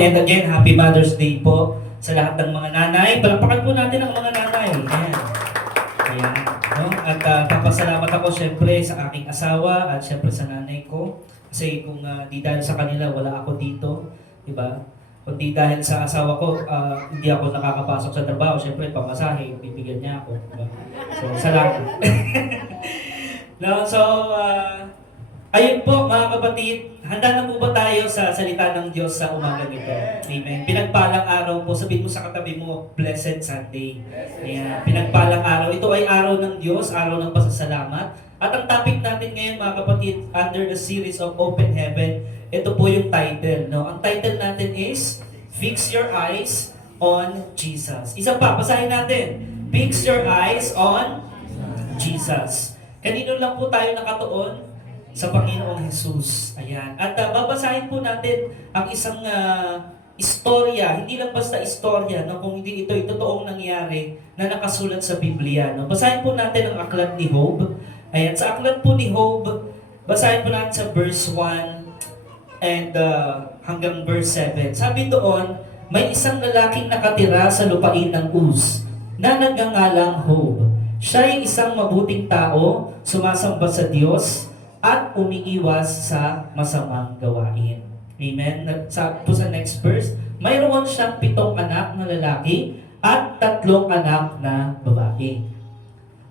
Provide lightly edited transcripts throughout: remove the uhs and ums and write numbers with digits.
and again, Happy Mother's Day po sa lahat ng mga nanay. Palakpakan po natin ang mga nanay. Ayan. Ayan. No? At papasalamat ako syempre sa aking asawa at syempre sa nanay ko. Kasi kung di dahil sa kanila, wala ako dito. Diba? Kundi dahil sa asawa ko, hindi ako nakakapasok sa trabaho. Syempre, pamasahe, bibigyan niya ako. Diba? So, salamat. No, so, ayun po mga kapatid, handa na po ba tayo sa salita ng Diyos sa umaga nito? Amen. Pinagpalang araw po, sabihin mo sa katabi mo, Blessed Sunday. Ayan, pinagpalang araw. Ito ay araw ng Diyos, araw ng pasasalamat. At ang topic natin ngayon mga kapatid, under the series of Open Heaven, ito po yung title. No? Ang title natin is, Fix Your Eyes on Jesus. Isa pa, basahin natin. Fix your eyes on Jesus. Kanino lang po tayo nakatuon? Sa Panginoong Jesus. Ayan. At babasahin po natin ang isang istorya, hindi lang basta istorya, no? Kung hindi ito ay totoong nangyari na nakasulat sa Biblia. No? Basahin po natin ang aklat ni Job. Ayan. Sa aklat po ni Job, basahin po natin sa verse 1 and hanggang verse 7. Sabi doon, may isang lalaking nakatira sa lupain ng Uz na nagngangalang Job. Siya ay isang mabuting tao, sumasamba sa Diyos, at umiiwas sa masamang gawain. Amen? Po sa next verse, mayroon siyang 7 anak na lalaki at 3 anak na babae.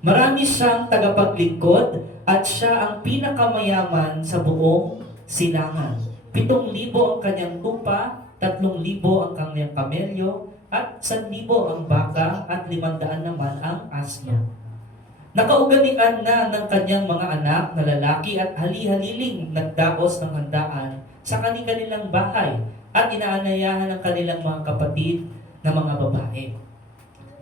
Marami siyang tagapaglingkod at siya ang pinakamayaman sa buong silangan. 7,000 ang kanyang tupa, 3,000 ang kanyang kamelyo, at 1,000 ang baka, at 500 naman ang asno. Nakaugalian na ng kanyang mga anak na lalaki at hali-haliling nagdaos ng handaan sa kanilang bahay at inaanayahan ng kanilang mga kapatid na mga babae.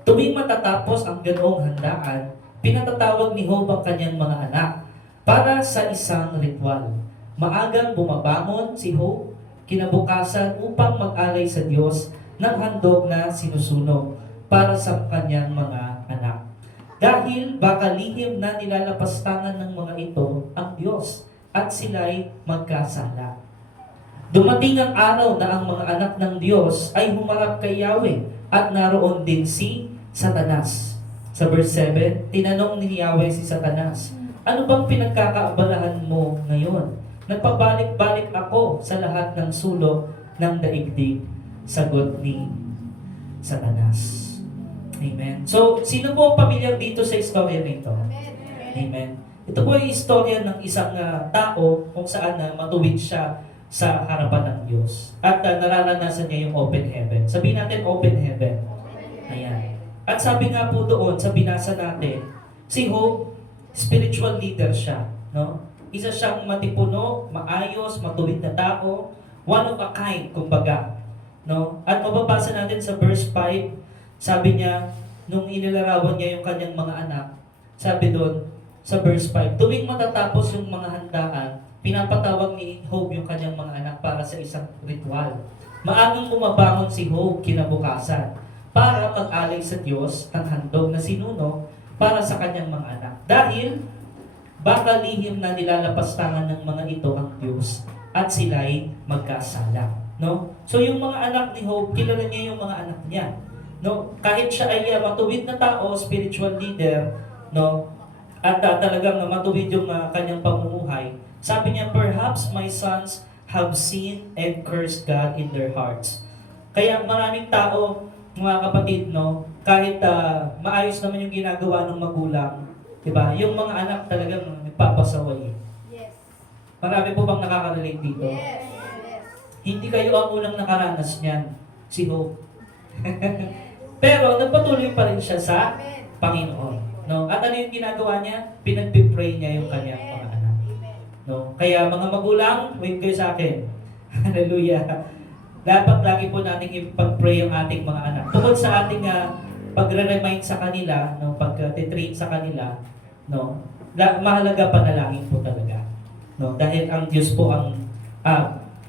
Tuwing matatapos ang ganoong handaan, pinatatawag ni Job ang kanyang mga anak para sa isang ritual. Maagang bumabangon si Job kinabukasan upang mag-alay sa Diyos ng handog na sinusunog para sa kanyang mga anak. Dahil baka lihim na nilalapastangan ng mga ito ang Diyos at sila'y magkasala. Dumating ang araw na ang mga anak ng Diyos ay humarap kay Yahweh at naroon din si Satanas. Sa verse 7, tinanong ni Yahweh si Satanas, ano bang pinagkakaabalahan mo ngayon? Nagpabalik-balik ako sa lahat ng sulok ng daigdig. Sagot ni Satanas. Amen. So, sino po ang pamilyar dito sa istorya nito? Amen. Ito po ay istorya ng isang tao kung saan matuwid siya sa harapan ng Diyos. At nararanasan niya yung open heaven. Sabihin natin open heaven. Ayan. At sabi nga po doon sa binasa natin, si Job, spiritual leader siya. No? Isa siyang matipuno, maayos, matuwid na tao, one of a kind, kumbaga. No? At mababasa natin sa verse 5, sabi niya, nung inilarawan niya yung kanyang mga anak, sabi doon, sa verse 5, tuwing matatapos yung mga handaan, pinapatawag ni Job yung kanyang mga anak para sa isang ritual. Maagang bumabangon si Job kinabukasan para mag-alay sa Diyos ng handog na sinuno para sa kanyang mga anak. Dahil, baka lihim na nilalapastangan ng mga ito ang Diyos at sila'y magkasala. No? So yung mga anak ni Job, kilala niya yung mga anak niya. No, kahit siya ay matuwid na tao, spiritual leader, no, at talagang matuwid yung kanyang pamumuhay. Sabi niya, perhaps my sons have sinned and cursed God in their hearts. Kaya maraming tao, mga kapatid, no, kahit maayos naman yung ginagawa ng magulang, di ba? Yung mga anak talagang nagpapasaway. Yes. Marami po bang nakaka-relate dito? Yes. Yes. Hindi kayo ang unang nakaranas niyan, si Hope. Pero nagpatuloy pa rin siya sa Panginoon. No? At ano yung ginagawa niya? Pinagpipray niya yung kanyang mga anak. No? Kaya mga magulang, wait kayo sa akin. Hallelujah. Dapat lagi po nating ipag-pray yung ating mga anak. Tungkol sa ating pagre-remind sa kanila, no? Pag-train sa kanila, no? Mahalaga panalangin po talaga. No? Dahil ang Diyos po ang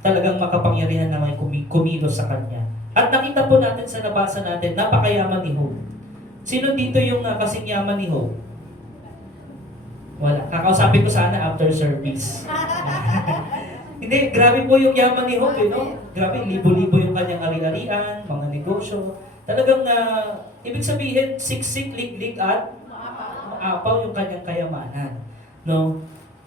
talagang makapangyarihan na may kumilos sa Kanya. At nakita po natin sa nabasa natin, napakayaman ni Job. Sino dito yung kasing yaman ni Job? Wala. Kakausapin ko sana after service. Hindi, grabe po yung yaman ni Hope, no? Grabe, libo-libo yung kanyang ari-arian, mga negosyo. Talagang, ibig sabihin, siksik, liglig at maapaw yung kanyang kayamanan. No?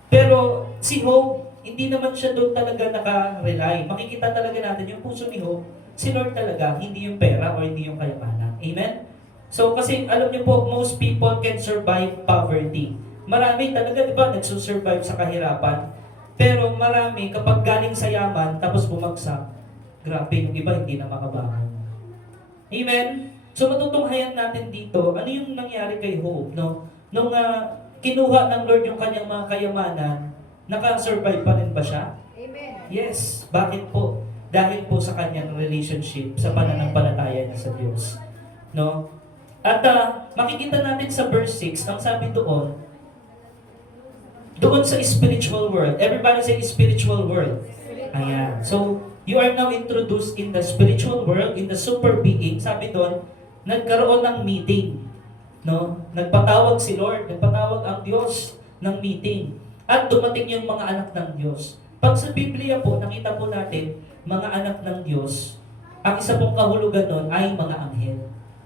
Pero si Hope, hindi naman siya doon talaga naka-rely. Makikita talaga natin yung puso ni Hope, si Lord talaga, hindi yung pera o hindi yung kayamanan. Amen? So kasi alam niyo po, most people can survive poverty. Marami talaga, di ba, nagsusurvive sa kahirapan. Pero marami, kapag galing sa yaman, tapos bumagsak, grabe, yung iba hindi na makabangon. Amen? So matutunghayan natin dito, ano yung nangyari kay Hope, no? Nung kinuha ng Lord yung kanyang mga kayamanan, naka-survive pa rin ba siya? Amen. Yes. Bakit po? Dahil po sa kanyang relationship, sa pananampalataya niya sa Diyos. No? At makikita natin sa verse 6, ang sabi doon sa spiritual world. Everybody say spiritual world. Ayan. So, you are now introduced in the spiritual world, in the super being. Sabi doon, nagkaroon ng meeting. No? Nagpatawag si Lord, nagpatawag ang Diyos ng meeting. At dumating yung mga anak ng Diyos. Pag sa Biblia po, nakita po natin, mga anak ng Diyos, ang isa pong kahulugan nun ay mga anghel.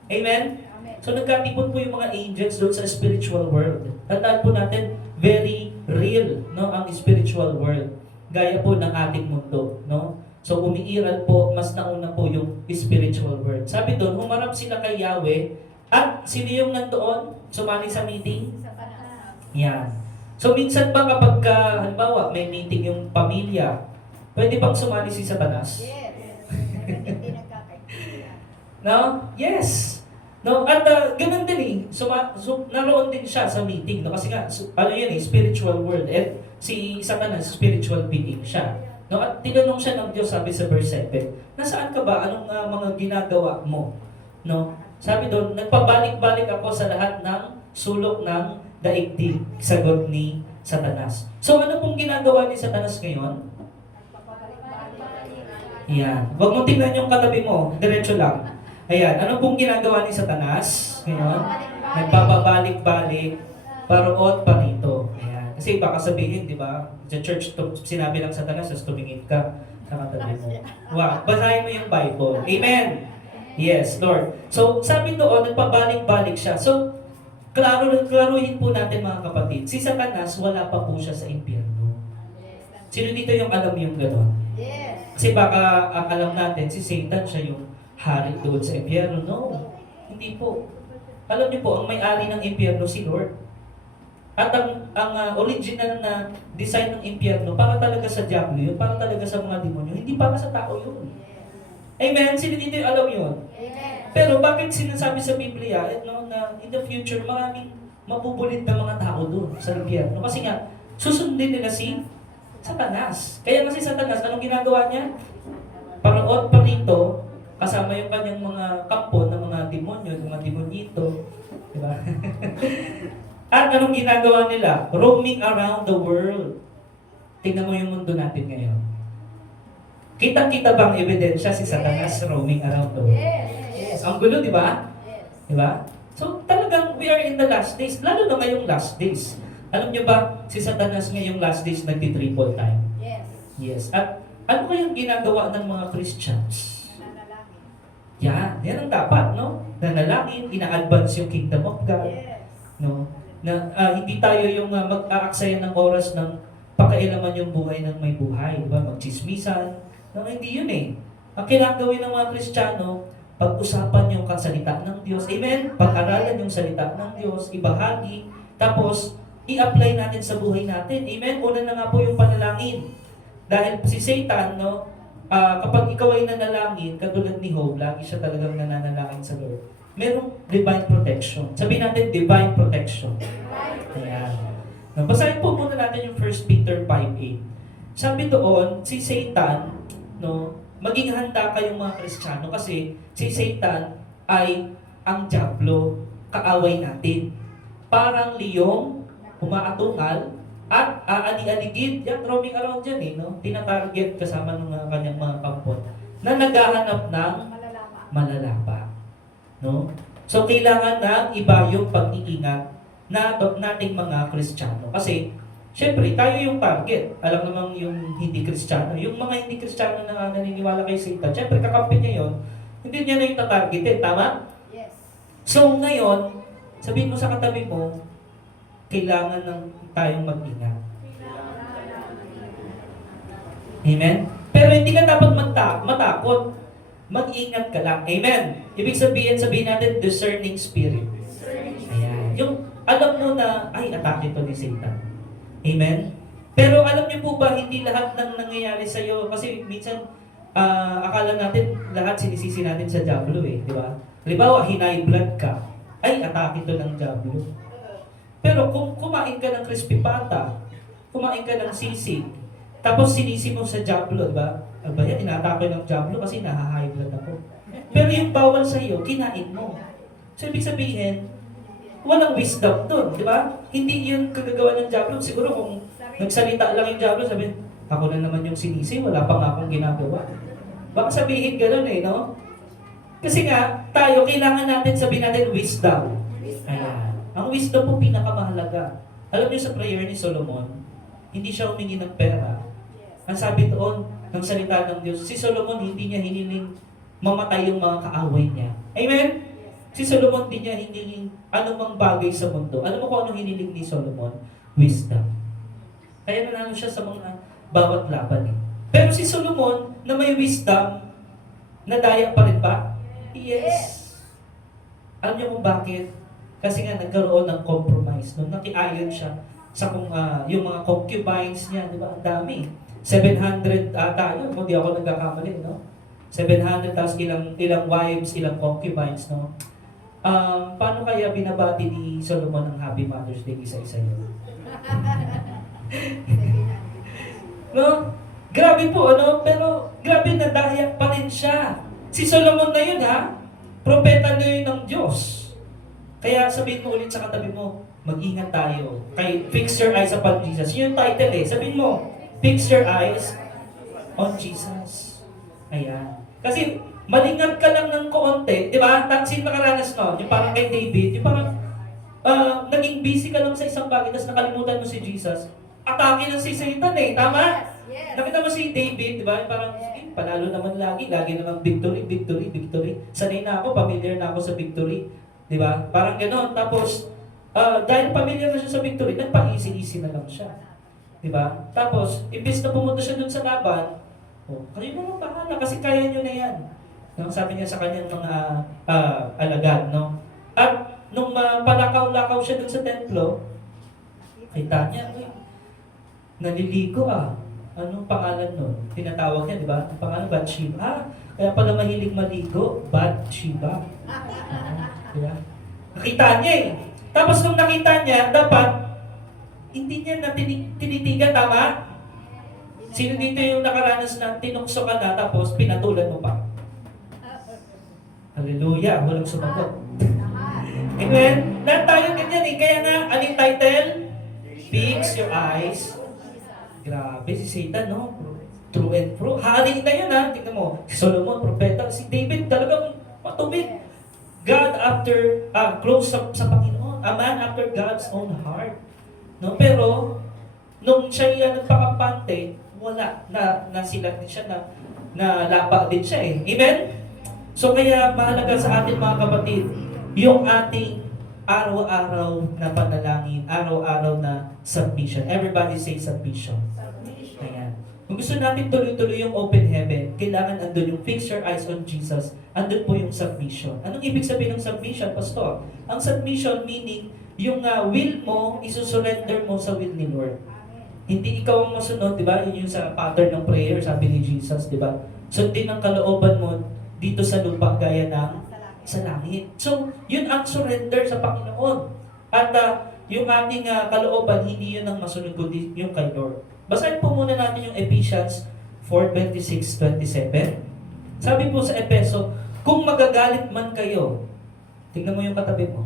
Amen? So nagkatipon po yung mga angels doon sa spiritual world. Tandaan po natin, very real, no, ang spiritual world. Gaya po ng ating mundo, no? So umiiral po, mas nauna po yung spiritual world. Sabi doon, humarap sila kay Yahweh, at sino yung nandoon? Sumali sa meeting? Yan. So minsan ba kapag halimbawa may meeting yung pamilya, pwede bang sumali si Satanas? Yes. Hindi nagkakaintindihan. No? Yes. No, at ganun din eh. So, naroon din siya sa meeting. No? Kasi nga, ano yan eh, spiritual world. At si Satanas, spiritual being siya. No? At tinanong siya ng Diyos, sabi sa verse 7, nasaan ka ba? Anong mga ginagawa mo? No? Sabi doon, nagpabalik-balik ako sa lahat ng sulok ng daigdig, sagot ni Satanas. So, ano pong ginagawa ni Satanas ngayon? Yan. Huwag mong tingnan yung katabi mo. Diretso lang. Ayan, ano pong ginagawa ni Satanas ngayon? Nagpapabalik-balik, paroot pa rito. Ayan. Kasi baka sabihin, di ba, sa church, sinabi lang Satanas, tapos tumingin ka sa katabi mo. Wow, basahin mo yung Bible. Amen! Yes, Lord. So, sabi doon, nagpabalik-balik siya. So, klaruhin po natin mga kapatid, si Satanas, wala pa po siya sa impyerno. Sino dito yung alam yung gano'n? Yes. Kasi baka ang alam natin, si Satan siya yung hari doon sa impyerno. No, hindi po. Alam niyo po, ang may-ari ng impyerno si Lord. At ang original na design ng impyerno, para talaga sa diablo yun, para talaga sa mga demonyo, hindi para sa tao yun. Amen? Sino dito yung alam yun? Amen. Pero bakit sinasabi sa Biblia na in the future, maraming mabubulit na mga tao doon sa impyerno? Kasi nga, susundin nila si Satanas. Kaya nga si Satanas, anong ginagawa niya? Paroot pa rito, kasama yung kanyang mga kampo ng mga demonyo, ng mga demonyito. Diba? At anong ginagawa nila? Roaming around the world. Tingnan mo yung mundo natin ngayon. Kitang-kita bang ebidensya si Satanas roaming around the world? Yes. Ang gulo, di ba? Yes. Di ba? So talagang we are in the last days, lalo na ngayong last days. Alam niyo ba, si Satanas ngayong last days nagti-triple time. Yes. Yes. At ano kayang ginagawa ng mga Christians? Yan ang dapat, no? Nanalangin, ina-advance yung kingdom of God. Yes. No? Na hindi tayo yung mag-aaksaya ng oras ng pakailaman yung buhay ng may buhay, di ba? Magchismisan. No, hindi yun eh. Ang kailangan gawin ng mga Kristiyano, pag-usapan yung kasalita ng Diyos. Amen? Pag-aralan yung salita ng Diyos, ibahagi, tapos i-apply natin sa buhay natin. Amen? Una na nga po yung panalangin. Dahil si Satan, no, kapag ikaw ay nanalangin, katulad ni Job, lagi siya talagang nananalangin sa Lord. Merong divine protection. Sabihin natin, divine protection. Ayan. Basahin po muna natin yung 1 Peter 5:8. Sabi doon, si Satan, no, maging handa kayong mga Kristiyano kasi si Satan ay ang diablo, kaaway natin. Parang liyong umaatungal at aali-aligid, yan, roaming around yan eh, no? Tinatarget kasama ng kanyang mga kampon na naghahanap ng malalapa. No? So, kailangan na iba yung pag-iingat na nating mga Kristiyano. Kasi, Siyempre, tayo yung target. Alam namang yung hindi Kristiyano. Yung mga hindi Kristiyano na naniniwala kay Satan, siyempre kakampi niya yun, hindi niya na yung tatargetin. Tama? Yes. So ngayon, sabihin mo sa katabi mo, kailangan ng tayong mag-ingat. Amen? Pero hindi ka dapat matakot. Mag-ingat ka lang. Amen? Ibig sabihin natin, discerning spirit. Ayan. Yung alam mo na, ay, atake to ni Satan. Amen? Pero alam niyo po ba, hindi lahat ng nangyayari sa iyo, kasi minsan, akala natin, lahat sinisisi natin sa Diablo eh, di ba? Halimbawa, hinay blood ka, ay, atake to ng Diablo. Pero kung kumain ka ng crispy pata, kumain ka ng sisig, tapos sinisi mo sa Diablo, di ba? Aba yan, inatake ng Diablo kasi naha-high blood ako. Pero yung bawal sa iyo, kinain mo. So, ibig sabihin, walang wisdom doon, di ba? Hindi yun kagagawa ng Diablo. Siguro kung nagsalita lang yung Diablo, sabihin, ako na naman yung sinisi, wala pa nga akong ginagawa. Baka sabihin gano'n eh, no? Kasi nga, tayo, kailangan natin sabihin natin wisdom. Ayan. Ang wisdom po pinakamahalaga. Alam niyo sa prayer ni Solomon, hindi siya humingi ng pera. Ang sabi doon, ng salita ng Diyos, si Solomon hindi niya hiniling mamatay yung mga kaaway niya. Amen? Si Solomon hindi niya hiniling anumang bagay sa mundo. Alam mo kung anong hiniling ni Solomon? Wisdom. Kaya nanalo siya sa mga bawat laban eh. Pero si Solomon na may wisdom, nadaya pa rin ba? Yes. Alam niyo kung bakit? Kasi nga nagkaroon ng compromise. No? Nakiayon siya sa kung yung mga concubines niya, di ba? Ang dami. 700 tayo, kung di ako nagkakamali, no? 700, tapos ilang wives, ilang concubines, no? Paano kaya binabati ni Solomon ng Happy Mother's Day isa-isa yun? No? Grabe po, ano? Pero grabe na dahil pa rin siya. Si Solomon na yun, ha? Propeta na yun ng Diyos. Kaya sabihin mo ulit sa katabi mo, mag-ingat tayo. Kay fix your eyes upon Jesus. Yun yung title eh. Sabihin mo, fix your eyes on Jesus. Ayan. Kasi malingap ka lang ng konti, di ba? Sino nakaranas no? Yung parang kay David, yung parang naging busy ka lang sa isang bagay, tapos nakalimutan mo si Jesus. Atake ng si Satan eh, tama? Yes. Nakita mo si David, di ba? Parang, panalo naman lagi naman victory, victory, victory. Sanay na ako, familiar na ako sa victory. Di ba? Parang gano'n. Tapos, dahil familiar na siya sa victory, nagpa-easy-easy na lang siya. Di ba? Tapos, imbis na pumunta siya dun sa laban, kayo naman bahala kasi kaya nyo na yan. No? Sabi niya sa kanyang mga alagad, no? At nung palakaw-lakaw siya dun sa templo, kita niya, naliligo Anong pangalan nun? Tinatawag niya, di ba? Ang pangalan, Bathsheba. Kaya pala mahilig maligo, Bathsheba. Di ba? Nakita niya eh. Tapos nung nakita niya, dapat hindi niya na tinitigan, tama? Sino dito yung nakaranas na tinukso ka na tapos pinatulan mo pa? Hallelujah, walang sumagot. Amen? Lahat tayo ganyan eh. Kaya nga, anong title? Fix your eyes. Grabe si Satan, no? True and true. Hari na yun, ha? Tingnan mo. Si Solomon, propeta. Si David, talagang matubig. God after, close sa Panginoon. A man after God's own heart. No? Pero, nung siya nagpakampante, wala. Nasilat din siya, na lapa din siya eh. Amen? So kaya mahalaga sa atin mga kapatid, yung ating araw-araw na panalangin, araw-araw na submission. Everybody say submission. Ayan. Kung gusto natin tuloy-tuloy yung open heaven, kailangan andun yung fix your eyes on Jesus. Andun po yung submission. Anong ibig sabihin ng submission, Pastor? Ang submission meaning, yung will mo, isusurrender mo sa will ni Lord. Hindi ikaw ang masunod, di ba? Yun yung sa pattern ng prayer, sabi ni Jesus, di ba? Sundin ang kalooban mo dito sa lupa gaya ng sa langit. So, yun ang surrender sa Panginoon. At yung ating kalooban, hindi yun ang masunod, kundi yung kay Lord. Basahin po muna natin yung Ephesians 4:26-27. Sabi po sa Epeso, kung magagalit man kayo, tingnan mo yung katabi mo.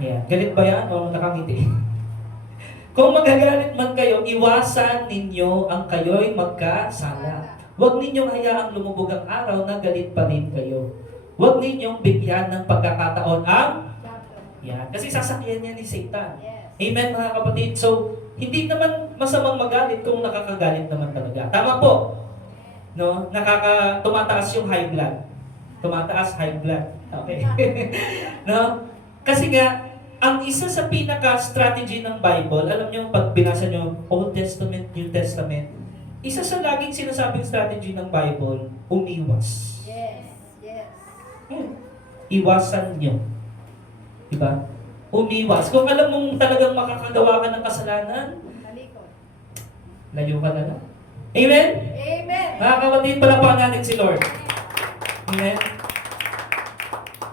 Ayan, galit ba yan o nakangiti? Kung magagalit man kayo, iwasan ninyo ang kayo'y magkasala. Huwag ninyong hayaang lumubog ang araw na galit pa rin kayo. Huwag ninyong bigyan ng pagkakataon ang yan. Kasi sasakyan niya ni Satan. Yes. Amen mga kapatid. So, hindi naman masamang magalit kung nakakagalit naman talaga. Tama po. No? Tumataas yung high blood. Tumataas high blood. Okay. No? Kasi nga, ang isa sa pinaka-strategy ng Bible, alam niyo, pag binasa niyo Old Testament, New Testament, isa sa laging sinasabing strategy ng Bible, umiwas. Yes. Yes. Iwasan niyo. Diba? Umiwas. Kung alam mong talagang makakagawa ka ng kasalanan, Malikot. layo ka na lang. Amen? Amen. Mga kapatid, palapakan natin si Lord. Amen?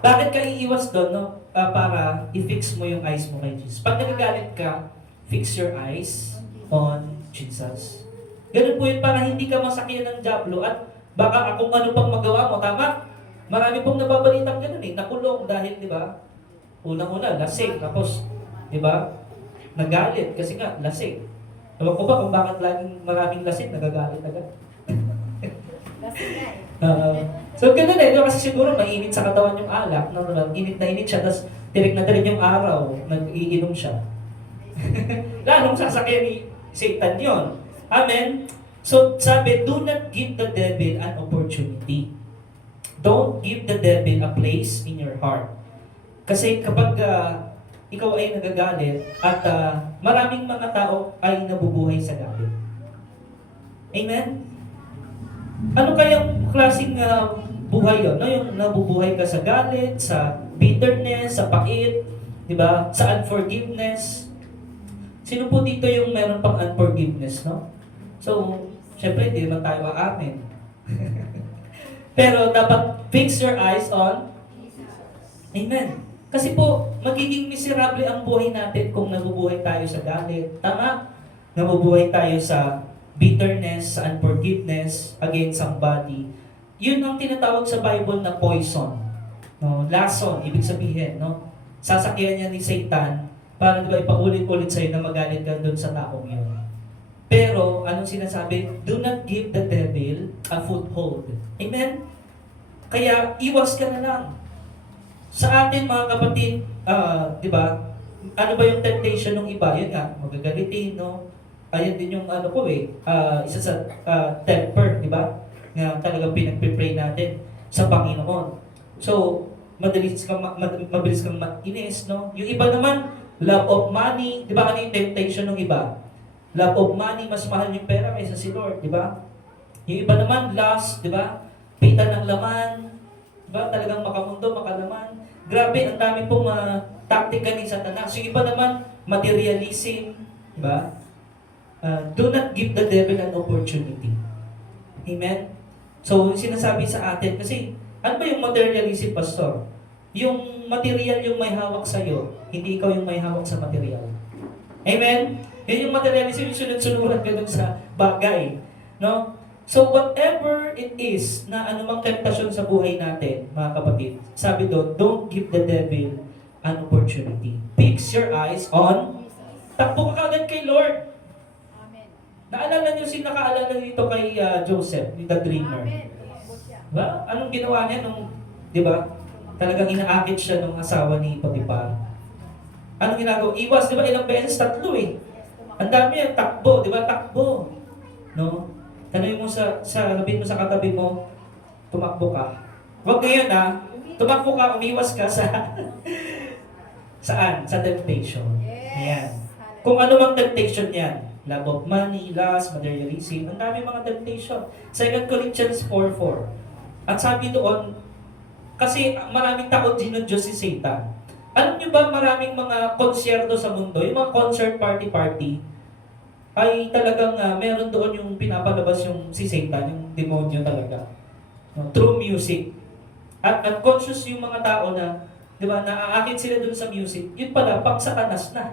Bakit ka iiwas doon, no? Para i-fix mo yung eyes mo kay Jesus. Pag nagagalit ka, fix your eyes on Jesus. Ganun po yun para hindi ka masakyan ng diablo at baka kung ano pang magawa mo, tama? Marami pong nababalitang ganun nakulong dahil, di ba? Unang-una, lasing. Tapos, di ba? Nagalit kasi nga, lasing. Ewan ko ba kung bakit laging maraming lasing, nagagalit agad. Lasing nga eh. So, ganun no? Kasi siguro mainit sa katawan yung alak. No? Init na init siya, tapos tirik na tirik yung araw, nag-iinom siya. Lalong sasakyan ni Satan yon. Amen? So, sabi, do not give the devil an opportunity. Don't give the devil a place in your heart. Kasi kapag ikaw ay nagagalit at maraming mga tao ay nabubuhay sa galit. Amen? Ano kayang klaseng buhay yun? No? Yung nabubuhay ka sa galit, sa bitterness, sa pait, di ba? Sa unforgiveness. Sino po dito yung meron pang unforgiveness, no? So, syempre, hindi naman tayo aamin. Pero dapat fix your eyes on Amen. Kasi po, magiging miserable ang buhay natin kung nabubuhay tayo sa galit. Tama? Nabubuhay tayo sa bitterness, sa unforgiveness against somebody. Yun ang tinatawag sa Bible na poison. No? Lason, ibig sabihin, no? Sasakyan niya ni Satan para diba, ipaulit-ulit sa'yo na magalit ka doon sa taong yun. Pero, anong sinasabi? Do not give the devil a foothold. Amen? Kaya, iwas ka na lang. Sa atin mga kapatid, di ba, ano ba yung temptation ng iba? Yun nga, magagalitin, no? Ayan din yung ano ko isa sa temper, di ba? Nga talagang pinagpipray natin sa Panginoon. So, mabilis kang mainis, no? Yung iba naman, love of money, di ba ano yung temptation ng iba? Love of money, mas mahal yung pera kaysa si Lord, di ba? Yung iba naman, lust, di ba? Pita ng laman, di ba? Talagang makamundo, makalaman. Grabe, ang dami pong taktika ni Satanas. Yung iba naman, materialism, di ba? Do not give the devil an opportunity. Amen? So, sinasabi sa atin, kasi, ano ba yung materialism, Pastor? Yung material yung may hawak sa'yo, hindi ikaw yung may hawak sa material. Amen? Yan yung materialism, yung sunod-sunuran ka dun sa bagay. No? So, whatever it is na anumang temptasyon sa buhay natin, mga kapatid, sabi doon, don't give the devil an opportunity. Fix your eyes on, takbo ka kagad kay Lord. Amen. Naalala niyo nakaalala dito kay Joseph, the dreamer. Amen. Tumakbo siya. Diba? Anong ginawa niya nung, di ba? Talagang inaakit siya nung asawa ni Potiphar. Anong ginagawa? Iwas, di ba? Ilang beses? 3 eh. Yes, tumakbo. Ang dami yan, takbo, di ba? Takbo. No? Tanongin mo sabihin mo sa katabi mo, tumakbo ka. Huwag ngayon tumakbo ka, umiwas ka sa saan? Sa temptation. Ayan. Kung ano mang temptation yan, love of money, lust, materialism, ang dami mga temptation. 2 Corinthians 4:4. At sabi doon, kasi maraming tao dinodiyos si Satan. Alam niyo ba maraming mga konsyerto sa mundo, yung mga concert party, ay talagang meron doon yung pinapalabas yung si Satan, yung demonyo talaga. No, through music. At unconscious yung mga tao na, di ba, naaakit sila doon sa music, yun pala, pang Satanas na.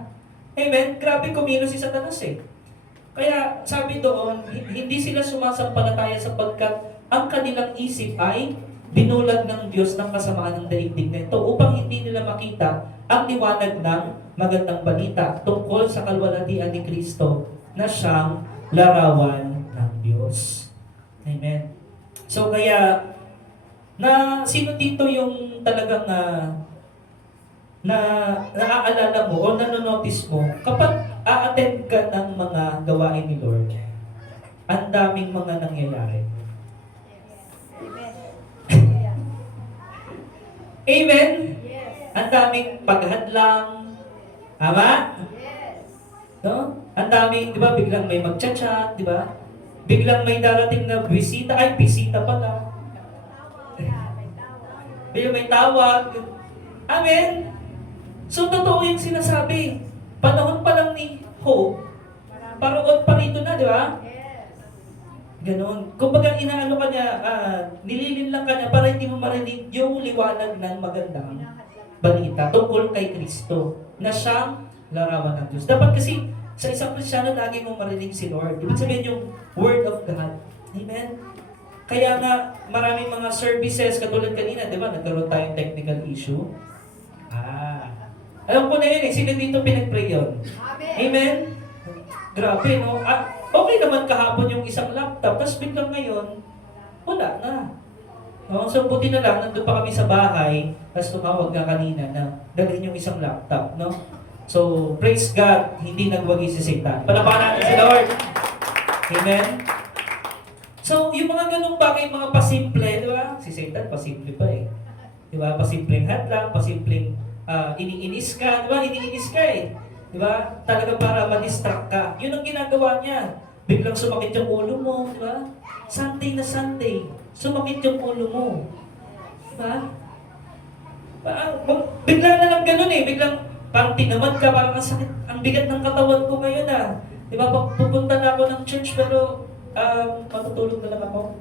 Amen? Grabe kumilos si Satanas eh. Kaya sabi doon, hindi sila sumasampalataya sapagkat ang kanilang isip ay binulag ng Diyos ng kasamaan ng daigdig na ito upang hindi nila makita ang liwanag ng magandang balita tungkol sa kalwalhatian ni Kristo na siyang larawan ng Diyos. Amen. So kaya, sino dito yung talagang na naaalala mo o nanonotice mo, kapag a-attend ka ng mga gawain ni Lord, ang daming mga nangyayari. Amen. Amen? Yes. Ang daming paghadlang. Tama? Yes. No? Ang daming, di ba, biglang may magchat-chat, di ba? Biglang may darating na bisita. Ay, bisita pala. Biglang may tawag. Amen? So, totoo yung sinasabi. Panahon pa lang ni Hope, paroon pa rito na, di ba? Yes. Ganon. Kumbaga, inaano ka niya, nililin lang ka niya para hindi mo marinig yung liwanag ng magandang balita tungkol kay Kristo na siyang larawan ng Diyos. Dapat kasi sa isang Kristiyano, lagi mong marinig si Lord. Ibig sabihin yung Word of God. Amen? Kaya nga, maraming mga services, katulad kanina, di ba, nagkaroon tayong technical issue. Alam ko na yun eh, sino dito pinag-pray yun? Amen. Amen? Grabe, no? Okay naman kahapon yung isang laptop, tapos biglang ngayon, wala na. No? So, buti na lang, nandun pa kami sa bahay, tapos tumawag nga kanina na dalhin yung isang laptop, no? So, praise God, hindi nagwagi si Satan. Palapanan natin si Lord. Amen? So, yung mga ganung bagay, mga pasimple, di ba? Si Satan, pasimple pa eh. Di ba? Pasimpleng hadlang, pasimpleng iniinis ka, di ba? Iniinis ka eh. Di ba? Talaga para ma-distract ka. Yun ang ginagawa niya. Biglang sumakit yung ulo mo, di ba? Sunday na Sunday, sumakit yung ulo mo. Di ba? Bigla na lang ganun eh. Biglang parang tinamad ka, parang ang sakit, ang bigat ng katawan ko ngayon ah. Di ba? Pupunta na ako ng church pero matutulog na lang ako.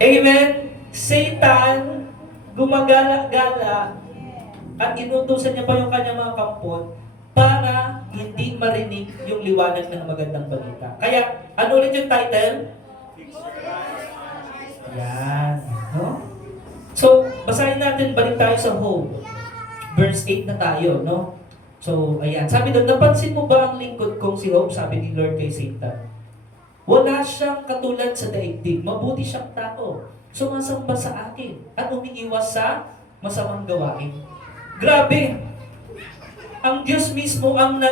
Amen? Satan, gumagala-gala at inutusan niya pa yung kanyang mga kampon para hindi marinig yung liwanag ng magandang balita. Kaya, ano ulit yung title? Yan. No? So, basahin natin, balik tayo sa Hope. Verse 8 na tayo, no? So, ayan. Sabi doon, napansin mo ba ang lingkod kong si Hope? Sabi ni Lord kay Satan. Wala siyang katulad sa daigdig. Mabuti siyang tao. Sumasamba sa akin at umiiwas sa masamang gawain. Grabe! Ang Diyos mismo ang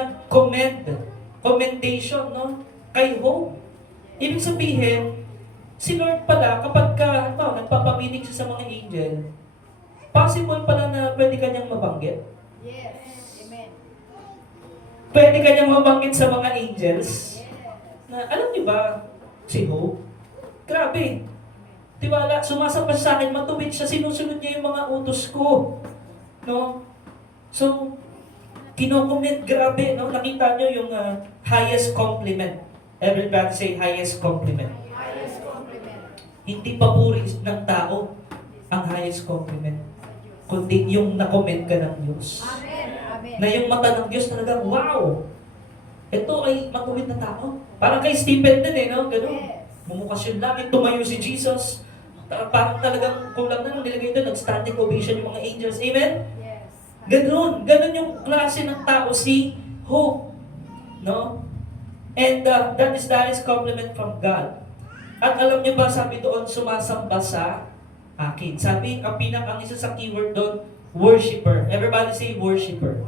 commendation, no? Kay Hope. Ibig sabihin, si Lord pala, kapag nagpapaminig siya sa mga angel, possible pala na pwede kanyang mabanggit. Yes. Amen. Pwede kanyang mabanggit sa mga angels. Na, alam niyo ba, si Hope, grabe, tiwala, sumasamba sa akin, matuwid siya, sinusunod niya yung mga utos ko. No? So, kinokomment, grabe, no? Nakita niyo yung highest compliment. Everybody say highest compliment. Highest compliment. Hindi papuri ng tao ang highest compliment, kundi yung na-comment ka ng Diyos. Amen. Amen. Na yung mata ng Diyos talaga, wow! Ito ay matuwid na tao. Parang kay Stephen din eh, no? Ganun. Yes. Bumukas yung langit, tumayo si Jesus. Parang talagang kulang na nung nilagay doon, nag-standing ovation yung mga angels. Amen? Yes. Ganun yung klase ng tao si Hope. No? And that is the highest compliment from God. At alam niyo ba, sabi doon, sumasamba sa akin. Sabi, ang isa sa keyword doon, worshipper. Everybody say worshipper.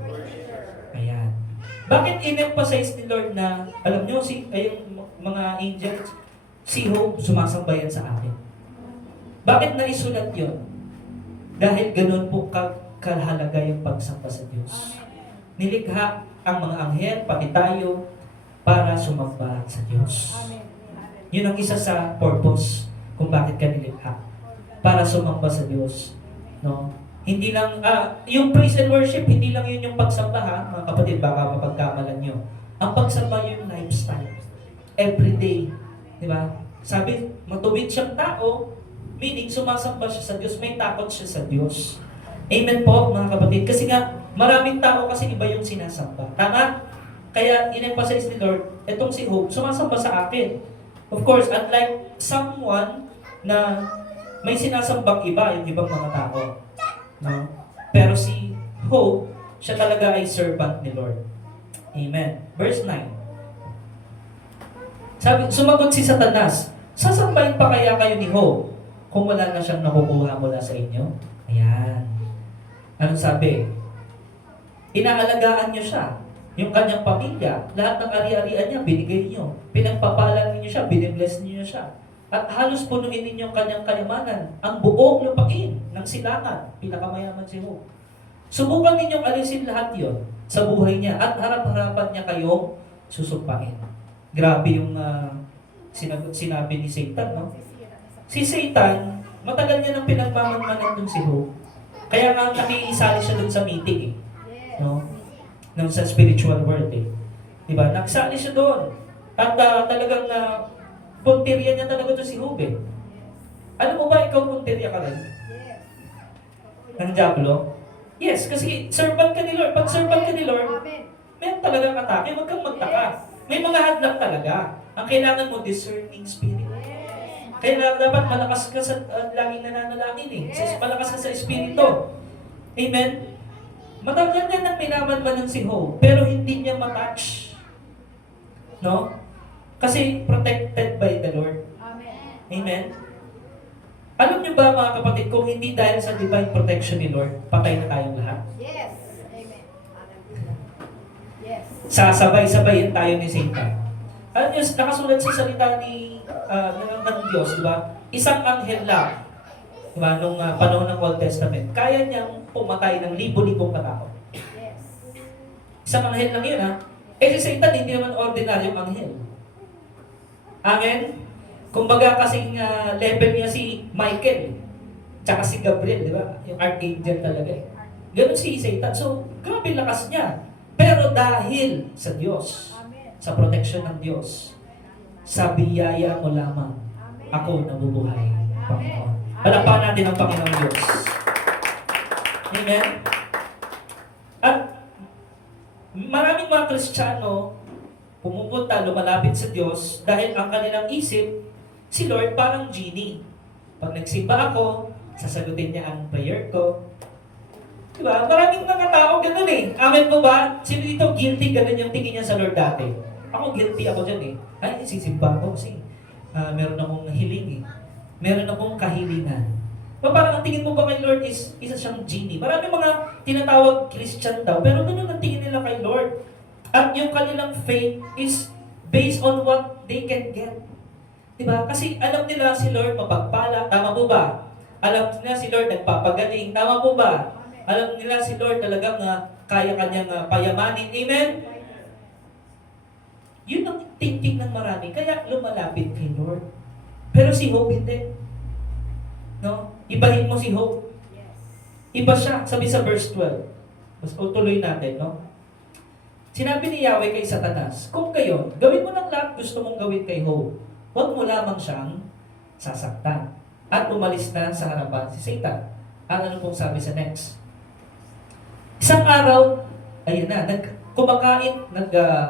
Ayan. Bakit in-emphasize ni Lord na, alam niyo, yung mga angels, si Hope, sumasamba yan sa akin. Bakit naisulat yun? Dahil ganun po kahalaga yung pagsamba sa Diyos. Nilikha ang mga anghel, pati tayo, para sumamba sa Diyos. Amen. Yun ang isa sa purpose kung bakit ka nilikha. Para sumamba sa Diyos. No? Hindi lang, yung praise and worship, hindi lang yun yung pagsamba ha, mga kapatid, baka mapagkamalan nyo. Ang pagsamba yung lifestyle. Everyday. Di ba? Sabi, matuwid siyang tao, meaning sumasamba siya sa Diyos, may takot siya sa Diyos. Amen po, mga kapatid. Kasi nga, maraming tao kasi iba yung sinasamba. Tama? Kaya, in-emphasize ni Lord, etong si Hope, sumasamba sa akin. Of course, unlike someone na may sinasambang iba, yung ibang mga tao. No? Pero si Hope, siya talaga ay servant ni Lord. Amen. Verse 9. Sabi, sumagot si Satanas, sasambahin pa kaya kayo ni Hope kung wala na siyang nakukuha mula sa inyo? Ayan. Anong sabi? Inaalagaan niyo siya. Yung kanyang pamilya, lahat ng ari-arian niya, binigay niyo. Pinagpapalan niyo siya, binibless niyo siya. At halos punuin ninyo ang kanyang kayamanan. Ang buong lupain ng silangan, pinakamayaman si Job. Subukan ninyong alisin lahat yon sa buhay niya at harap-harapan niya kayong susumpain. Grabe yung sinabi ni Satan, no? Si Satan, matagal niya nang pinagmamanmanan dun si Job. Kaya nga nakikisali siya dun sa meeting, Yes. no? Nung sa spiritual world, Diba? Nagsali siya doon. At talagang punteriya niya talaga to si Job, Alam mo ba, ikaw punteriya ka rin? Yes. Ng Diablo? Yes, kasi servant ka ni Lord. Pag servant ka ni Lord, Amen. meron talagang atake. Huwag kang magtaka. May mga hadlang talaga. Ang kailangan mo, discerning spirit. Yes. Kaya dapat malakas ka sa laging nananalangin, Malakas ka sa espiritu. Amen? Matagal niya nang minamanmanan si Job, pero hindi niya matouch. No? Kasi protected by the Lord. Amen. Amen? Alam niyo ba mga kapatid, kung hindi dahil sa divine protection ni Lord, patay na tayong lahat. Yes. Amen. Hallelujah. Yes. Sasabay-sabayin tayo ni Satan. Alam niyo, nakasulat sa salita ng Diyos, di ba? Isang anghel lang, di ba, nung panahon ng Old Testament, kaya niyang pumatay ng libo-libong katao. Yes. Isang anghel lang yun, ha? Si Satan, hindi naman ordinaryong anghel. Amen? Kumbaga kasing level niya si Michael, tsaka si Gabriel, di ba? Yung archangel talaga, Ganun si Satan. So, grabe lakas niya. Pero dahil sa Diyos, Amen. sa protection ng Diyos, sa biyaya mo lamang, ako nabubuhay, Panginoon. Palakpakan natin ang Panginoon Diyos. Amen? At maraming mga Kristiyano pumupunta, lumalapit sa Diyos dahil ang kanilang isip, si Lord parang genie. Pag nagsimba ako, sasagutin niya ang prayer ko. Diba? Maraming mga tao ganun, Amen po ba? Sino dito guilty ganun yung tingin niya sa Lord dati? Ako guilty ako dyan, Ay, sisimba ako kasi meron akong hiling, Meron akong kahilingan. Parang ang tingin mo ba kay Lord is isa siyang genie? Maraming mga tinatawag Christian daw, pero ganun ang tingin nila kay Lord. At yung kanilang faith is based on what they can get. Diba? Kasi alam nila si Lord mapagpala. Tama po ba? Alam nila si Lord nagpapagaling. Tama po ba? Alam nila si Lord talagang kaya kanyang payamanin. Amen? Yun ang thinking ng marami. Kaya lumalapit kay Lord. Pero si Job hindi. No? Ibahin mo si Job. Yes. Iba siya. Sabi sa verse 12. Mas tuloy natin, no? Sinabi ni Yahweh kay Satanas, kung gayon, gawin mo ng lahat gusto mong gawin kay Job. Huwag mo lamang siyang sasaktan. At umalis na sa harapan si Satan. At ano pong sabi sa next? Isang araw, ayun na,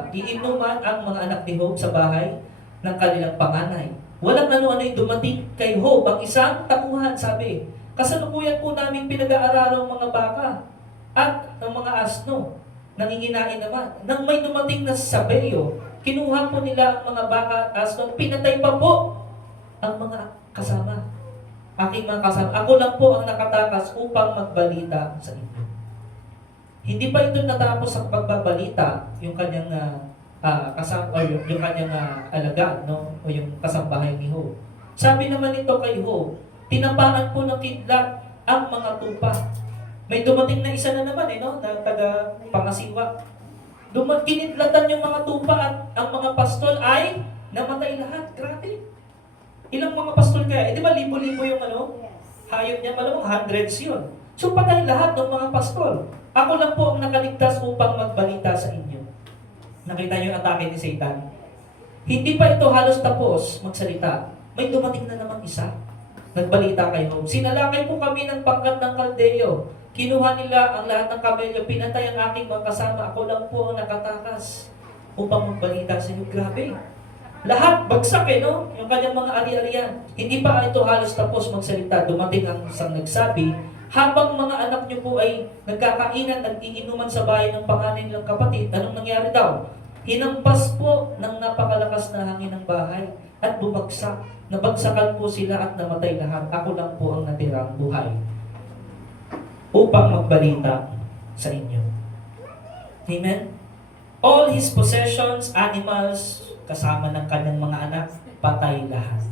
iinuman ang mga anak ni Job sa bahay ng kanilang panganay. Walang ano-ano yung dumating kay Job, ang isang takuhan, sabi. Kasalukuyan po namin pinag-aaralong mga baka at ang mga asno. Nanginginain naman. Nang may dumating na sabeyo, kinuha po nila ang mga baka at asno, pinatay pa po ang mga kasama. Aking mga kasama. Ako lang po ang nakatakas upang magbalita sa inyo. Hindi pa ito natapos sa pagbabalita, yung kanyang kasama, o yung kanyang alaga, no? O yung kasambahay ni Job. Sabi naman ito kay Job, tinapakan po ng kidlat ang mga tupa. May dumating na isa na naman, no? Na taga-pangasiwa. Kinidlatan yung mga tupa at ang mga pastol ay namatay lahat. Grabe. Ilang mga pastol kaya? Di ba libo-libo yung Yes. hayop niya? Malamang hundreds yun. So patay lahat ng mga pastol. Ako lang po ang nakaligtas upang magbalita sa inyo. Nakita niyo yung atake ni Satan? Hindi pa ito halos tapos magsalita. May dumating na naman isa. Nagbalita kay Job. Sinalakay po kami ng pangkat ng Kaldeo. Kinuha nila ang lahat ng kamelyo. Pinatay ang aking mga kasama. Ako lang po ang nakatakas upang magbalita sa inyo. Grabe. Lahat bagsak, no? Yung kanyang mga ari-arian. Hindi pa ito halos tapos magsalita. Dumating ang isang nagsabi, habang mga anak niyo po ay nagkakainan, nag-iinuman sa bahay ng panganay nilang kapatid, anong nangyari daw? Hinampas po ng napakalakas na hangin ng bahay at bumagsak. Nabagsakan po sila at namatay lahat. Ako lang po ang natirang buhay. upang magbalita sa inyo. Amen? All his possessions, animals, kasama ng kanyang mga anak, patay lahat.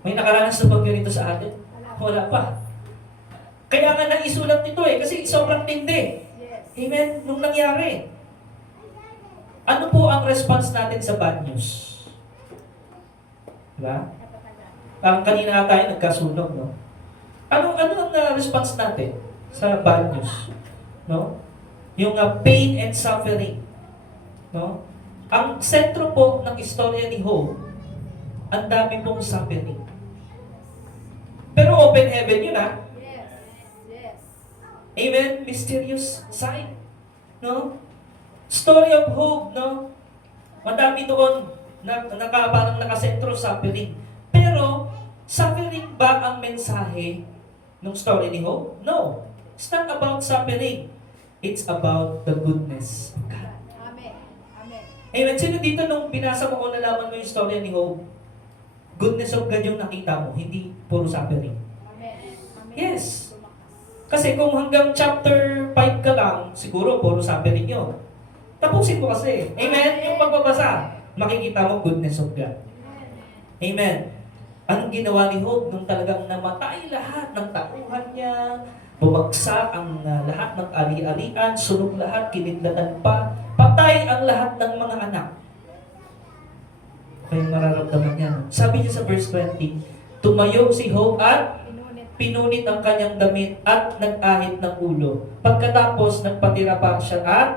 May nakaranas na ba ganito sa atin? Wala pa. Kaya nga naisulat nito kasi sobrang tindi. Yes. Amen? Nung nangyari. Ano po ang response natin sa bad news? Diba? Parang kanina tayo nagkasunog, no? Ano ang response natin sa bad news? No? Yung pain and suffering. No? Ang sentro po ng istorya ni Job, ang dami pong suffering. Pero open heaven yun, ha? Yes. Yes. Amen? Mysterious sign. No? Story of hope, no? Madami doon parang nakasentro suffering. Pero, suffering ba ang mensahe ng story ni Job? No. It's not about suffering. It's about the goodness of God. Amen. Amen. Amen. Sino dito nung binasa mo o nalaman mo yung story ni Job, goodness of God yung nakita mo, hindi puro suffering. Amen. Amen. Yes. Kasi kung hanggang chapter 5 ka lang, siguro puro suffering yun. Tapusin mo kasi. Amen? Yung pagbabasa, makikita mo goodness of God. Amen. Anong ginawa ni Job nung talagang namatay lahat ng tauhan niya, bumagsak ang lahat ng ari-arian, sunog lahat, kinidlatan pa, patay ang lahat ng mga anak. Kaya mararamdaman niya. Sabi niya sa verse 20, tumayo si Job at pinunit ang kanyang damit at nag-ahit ng ulo. Pagkatapos, nagpatira pa siya at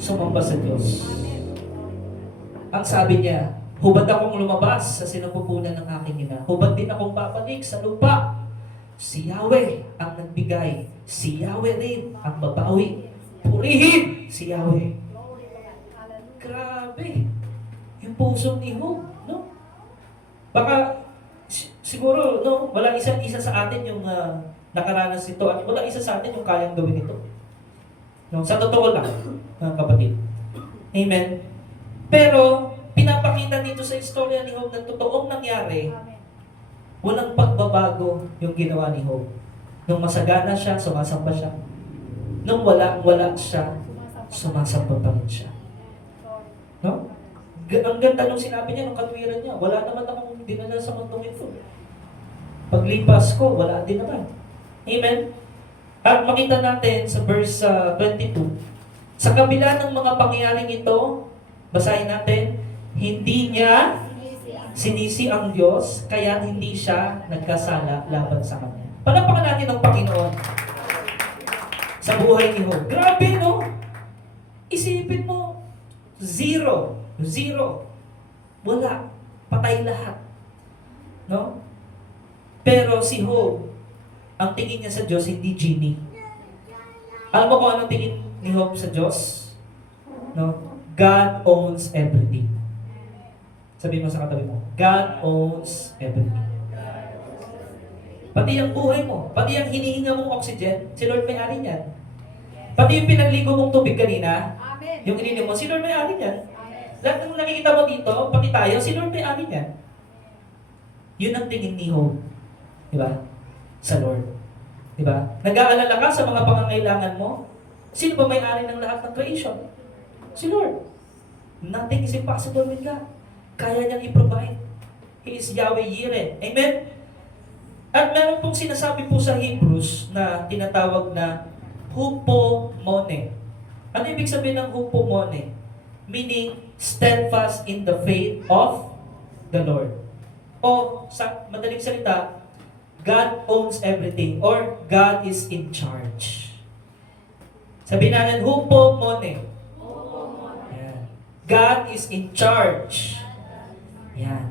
sumamba sa Diyos. Ang sabi niya, hubad akong lumabas sa sinapupunan ng aking ina. Hubad din akong babalik sa lupa. Si Yahweh ang nagbigay. Si Yahweh rin ang babawi. Purihin si Yahweh. Grabe. Yung puso ni Job, no? Baka, siguro, no, wala isa sa atin yung nakaranas ito at wala isa sa atin yung kayang gawin ito. No? Sa totoo lang, mga kapatid. Amen? Pero, pinapakita dito sa istorya ni Job na totoong nangyari, walang pagbabago yung ginawa ni Job. Nung masagana siya, sumasamba siya. Nung wala siya, sumasamba pa rin siya. No? Ang ganda nung sinabi niya, nung katwiran niya, wala naman akong dinala sa mundong ito. Paglipas ko, wala din naman. Amen? At makita natin sa verse 22, sa kabila ng mga pangyayaring ito, basahin natin, hindi niya sinisi ang Diyos, kaya hindi siya nagkasala laban sa Kanya. Palapakan natin ang Panginoon sa buhay ni Job. Grabe, no? Isipin mo, zero. Wala. Patay lahat. No? Pero si Job, ang tingin niya sa Diyos, hindi genie. Alam mo kung anong tingin ni Job sa Diyos? No? God owns everything. Sabihin mo sa katabi mo, God owns everything. Pati ang buhay mo, pati ang hinihinga mong oxygen, si Lord may-ari niyan. Pati yung pinagligo mong tubig kanina, Amen. yung ininom mo, si Lord may-ari niyan. Amen. Lahat ng nakikita mo dito, pati tayo, si Lord may-ari niyan. Yun ang tingin ni Job. Diba? Sa Lord. Diba? Nag-aalala ka sa mga pangangailangan mo? Sino ba may-ari ng lahat ng creation? Si Lord. Nothing is impossible with God. Kaya niyang i-provide. He is Yahweh Yireh. Amen? At meron pong sinasabi po sa Hebrews na tinatawag na hupomone. Ano ibig sabihin ng hupomone? Meaning, steadfast in the faith of the Lord. O, sa madaling salita, God owns everything or God is in charge. Sabihin natin, hupomone. Yan. God is in charge. Yan.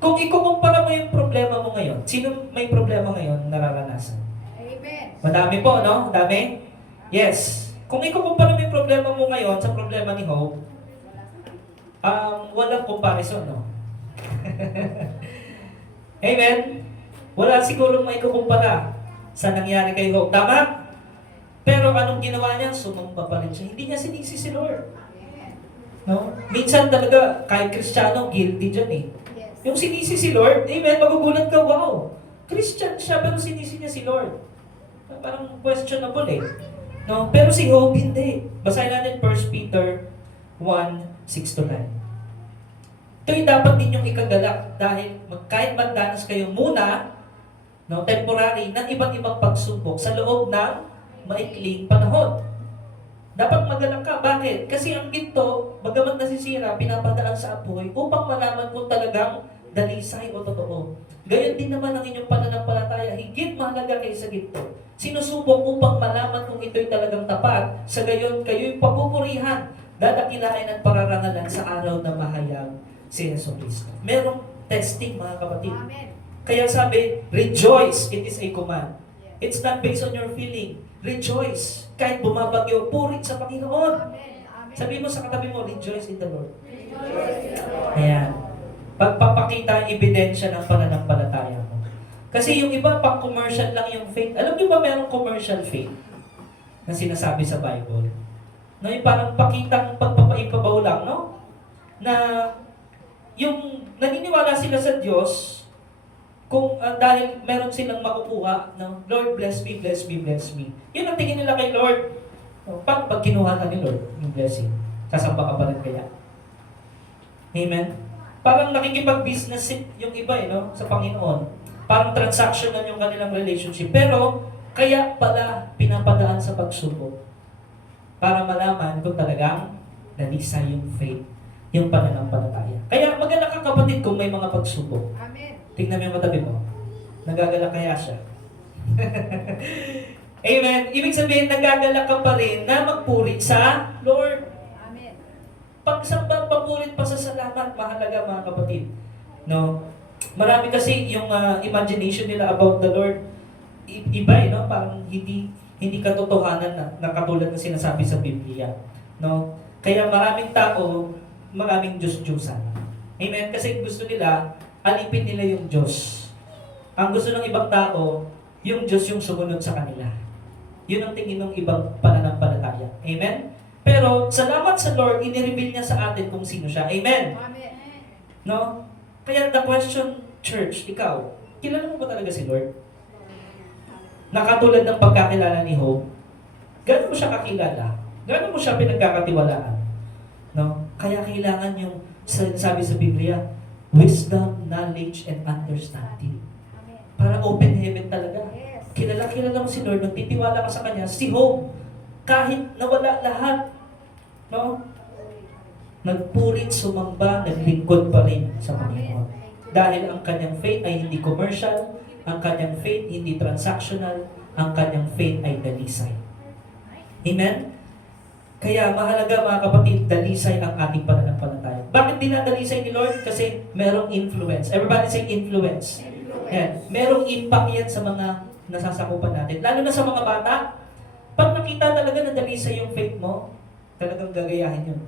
Kung ikukumpara mo yung problema mo ngayon, sino may problema ngayon nararanasan? Amen. Madami po, no? Madami? Yes. Kung ikukumpara mo yung problema mo ngayon sa problema ni Job, walang comparison, no? Amen? Wala siguro may kukumpara sa nangyari kay Job. Tama? Pero anong ginawa niya? Sumamba pa rin siya. Hindi niya sinisi si Lord. No? Minsan talaga, kahit Kristiyano, guilty dyan eh. Yes. Yung sinisi si Lord, amen, magugulat ka, wow. Christian siya, pero sinisi niya si Lord. Parang questionable eh. No? Pero si Job, hindi. Basahin natin 1 Peter 1:6-9. Ito'y dapat ninyong ikagalak dahil kahit magdanas kayo muna, no, temporary, ng iba't ibang pagsubok sa loob ng maikling panahon. Dapat magalak ka. Bakit? Kasi ang ginto, bagamat nasisira, pinapadaan sa apoy upang malaman kung talagang dalisay o totoo. Gayon din naman ang inyong pananampalataya, higit mahalaga kaysa ginto. Sinusubok upang malaman kung ito'y talagang tapat. Sa gayon, kayo'y papupurihan, dadakilain at pararangalan sa araw na mahayag si Yesu Cristo. Merong testing, mga kapatid. Amen. Kaya sabi, rejoice, it is a command. It's not based on your feeling. Rejoice. Kahit bumabagyo, puri sa Panginoon. Amen. Amen. Sabi mo sa katabi mo, rejoice in the Lord. Rejoice in the Lord. Ayan. Pagpapakita ang ebidensya ng pananampalataya mo. Kasi yung iba, pang commercial lang yung faith. Alam niyo ba merong commercial faith na sinasabi sa Bible? No, yung parang pakitang pagpapaipabaw lang, no? Na yung naniniwala sila sa Diyos, kung dahil meron silang makukuha, no? Lord, bless me, bless me, bless me. Yun ang tingin nila kay Lord. No? Paano pag kinuha na ni Lord yung blessing? Sasamba ka pa rin kaya? Amen? Parang nakikipag-business yung iba no? Sa Panginoon. Parang transactional yung kanilang relationship. Pero, kaya pala pinapadaan sa pagsubok para malaman kung talagang nalisa yung faith, yung pananampalataya. Kaya magalak ka kapatid kung may mga pagsubok. Amen. Tingnan mo yung matabi mo. Nagagalak kaya siya. Amen. Ibig sabihin, nagagalak ka pa rin na magpuri sa Lord. Amen. Pagsamba, papurit, pasasalamat, mahalaga mga kapatid. No? Marami kasi yung imagination nila about the Lord, iba no? Parang hindi katotohanan na katulad ng sinasabi sa Biblia. No? Kaya maraming tao, maraming Diyos-Diyosan. Amen? Kasi gusto nila, alipin nila yung Diyos. Ang gusto ng ibang tao, yung Diyos yung sumunod sa kanila. Yun ang tingin ng ibang pananampalataya. Amen? Pero, salamat sa Lord, inireveal niya sa atin kung sino siya. Amen? Amen. No? Kaya the question, church, ikaw, kilala mo ba talaga si Lord? Nakatulad ng pagkakilala ni Job, gano'n mo siya kakilala? Gano'n mo siya pinagkakatiwalaan? No? Kaya kailangan yung sabi sa Biblia, wisdom, knowledge, and understanding. Amen. Para open heaven talaga. Yes. Kilala mo si Lord, nagtitiwala ka sa Kanya. Si Job, kahit nawala lahat, no? Nagpurit, sumamba, naglingkod pa rin sa Panginoon. Dahil ang kanyang faith ay hindi commercial, ang kanyang faith hindi transactional, ang kanyang faith ay dalisay. Amen? Kaya mahalaga mga kapatid, dalisay ang ating pananampalataya. Bakit dinadalisay ni Lord? Kasi merong influence. Everybody say influence. Yan. Merong impact yan sa mga nasasakupan natin. Lalo na sa mga bata. Pag nakita talaga na dalisay yung faith mo, talagang gagayahin yun.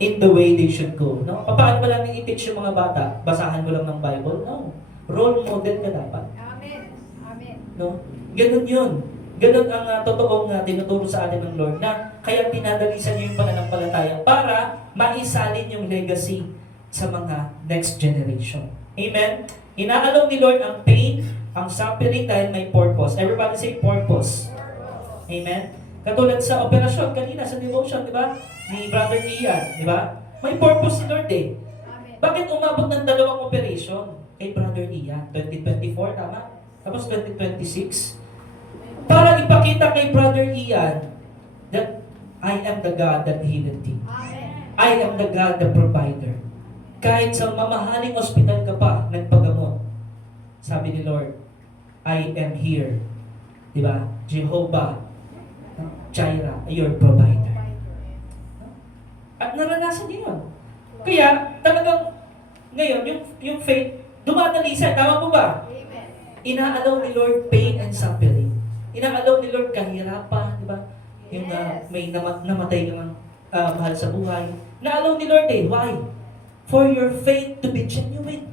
In the way they should go. No? Paano ba lang i-teach yung mga bata? Basahan mo lang ng Bible? No. Role model ka dapat. Amen. Amen. No? Ganun yun. Ganun ang totoong tinuturo sa atin ng Lord na kaya tinadalisan niyo yung pananampalataya para maisalin yung legacy sa mga next generation. Amen? Inaalaw ni Lord ang pain, ang suffering dahil may purpose. Everybody say purpose. Amen? Katulad sa operasyon kanina sa devotion, di ba? Ni Brother Ian, di ba? May purpose si Lord eh. Amen. Bakit umabot ng 2 operation kay Brother Ian? 2024, tama? Tapos 2026. Para ipakita kay Brother Ian that I am the God that healed thee. Amen. I am the God, the provider. Kahit sa mamahaling ospital ka pa, nagpagamot. Sabi ni Lord, I am here. Di ba? Jehovah, Jireh, your provider. At naranasan niyo yun. Kaya, talagang, ngayon, yung faith, dumadalisay. Tama po ba? Amen. Inaalaw ni Lord pain and suffering. Inaalaw ni Lord kahirapan, di ba? Yung may namatay ng mahal sa buhay. Naalaw ni Lord why? For your faith to be genuine.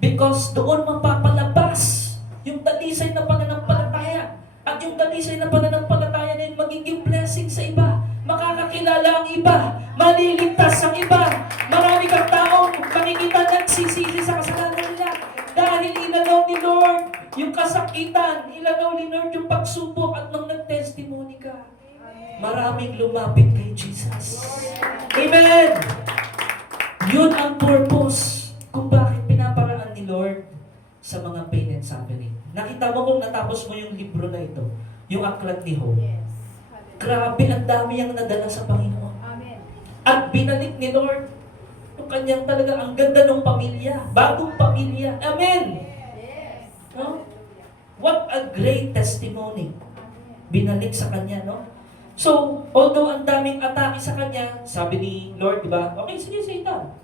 Because doon mapapalabas yung dalisay na pananampalataya. At yung dalisay na pananampalataya na yun magiging blessing sa iba. Makakakilala ang iba. Maliligtas ang iba. Marami kang taong makikita nagsisisi sa kasalanan nila. Dahil inalaw ni Lord Yung kasakitan, ilagaw ni Lord yung pagsubok at nung nag-testimony ka, maraming lumapit kay Jesus. Amen! Yun ang purpose kung bakit pinaparaan ni Lord sa mga pain and suffering. Nakita mo kung natapos mo yung libro na ito, yung aklat ni Job. Yes. Grabe, ang dami ang nadala sa Panginoon. Amen. At binalik ni Lord yung kanyang talaga, ang ganda ng pamilya, bagong pamilya. Amen! Yes. No? What a great testimony. Binalik sa kanya, no? So, although ang daming atake sa kanya, sabi ni Lord, di ba? Okay, sige, Satan.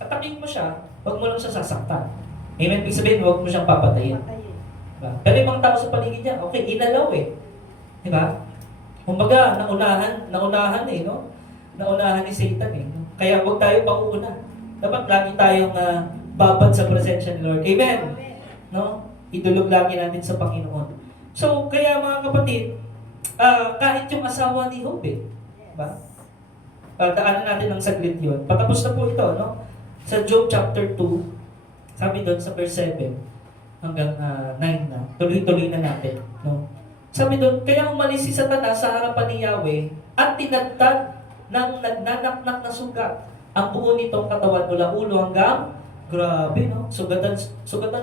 Atakin mo siya, huwag mo lang siya sasaktan. Amen? Ibig sabihin, huwag mo siyang papatayin. Patayin. Diba? Pero yung mga tao sa paligid niya, okay, inalaw eh. Di ba? Kumbaga, naunahan eh, no? Naunahan ni Satan eh. Kaya huwag tayo pauuna. Dapat lagi tayong babad sa presensya ni Lord. Amen? Amen. No? Idulog lagi natin sa Panginoon. So, kaya mga kapatid, kahit yung asawa ni Job eh. Diba? Daanan natin ng saglit yun. Patapos na po ito, no? Sa Job chapter 2, sabi doon sa verse 7 hanggang 9 na, tuloy-tuloy na natin, no? Sabi doon, kaya umalis si Satanas sa harapan ni Yahweh at tinagtad ng nagnanaknak na sugat ang buo nitong katawan mula ulo hanggang grabe, no? Sugatan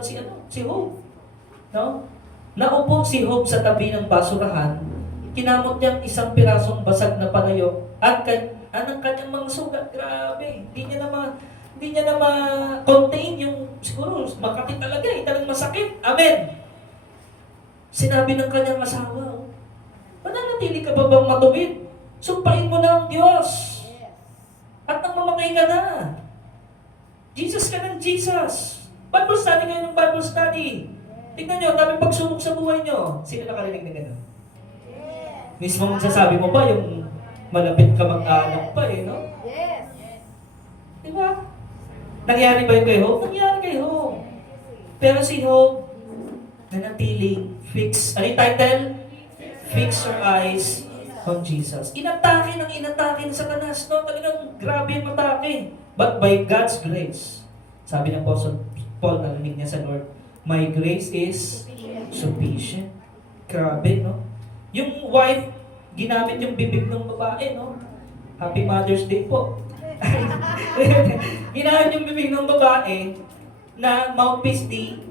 si Job. No? Naupo si Job sa tabi ng basurahan, kinamot niyang isang pirasong basag na palayo at ang kanyang mga sugat, grabe. Hindi niya na ma-contain yung, siguro, makati talaga eh, talagang masakit. Amen. Sinabi ng kanyang asawa, mananatili ka ba bang matuwid? Sumpain mo na ang Diyos. At nang mamatay ka na. Jesus ka ng Jesus. Bible study kayo ng Bible study. Tignan nyo, daming pagsubok sa buhay nyo. Sino nakarinig na gano'n? Mismo magsasabi mo pa, yung malapit ka mag-anak pa eh, no? Yes. Diba? Nangyari ba yun kay Job? Nangyari kay Job. Pero si Job, nanatiling fix. Ano yung title? Fix your eyes on Jesus. Inatake ng Satanas, no? Talagang grabe yung atake. But by God's grace, sabi ng Apostle Paul, narinig niya sa Lord, my grace is sufficient. Grabe, no? Yung wife, ginamit yung bibig ng babae, no? Happy Mother's Day po. Ginamit yung bibig ng babae na mouthpiece ni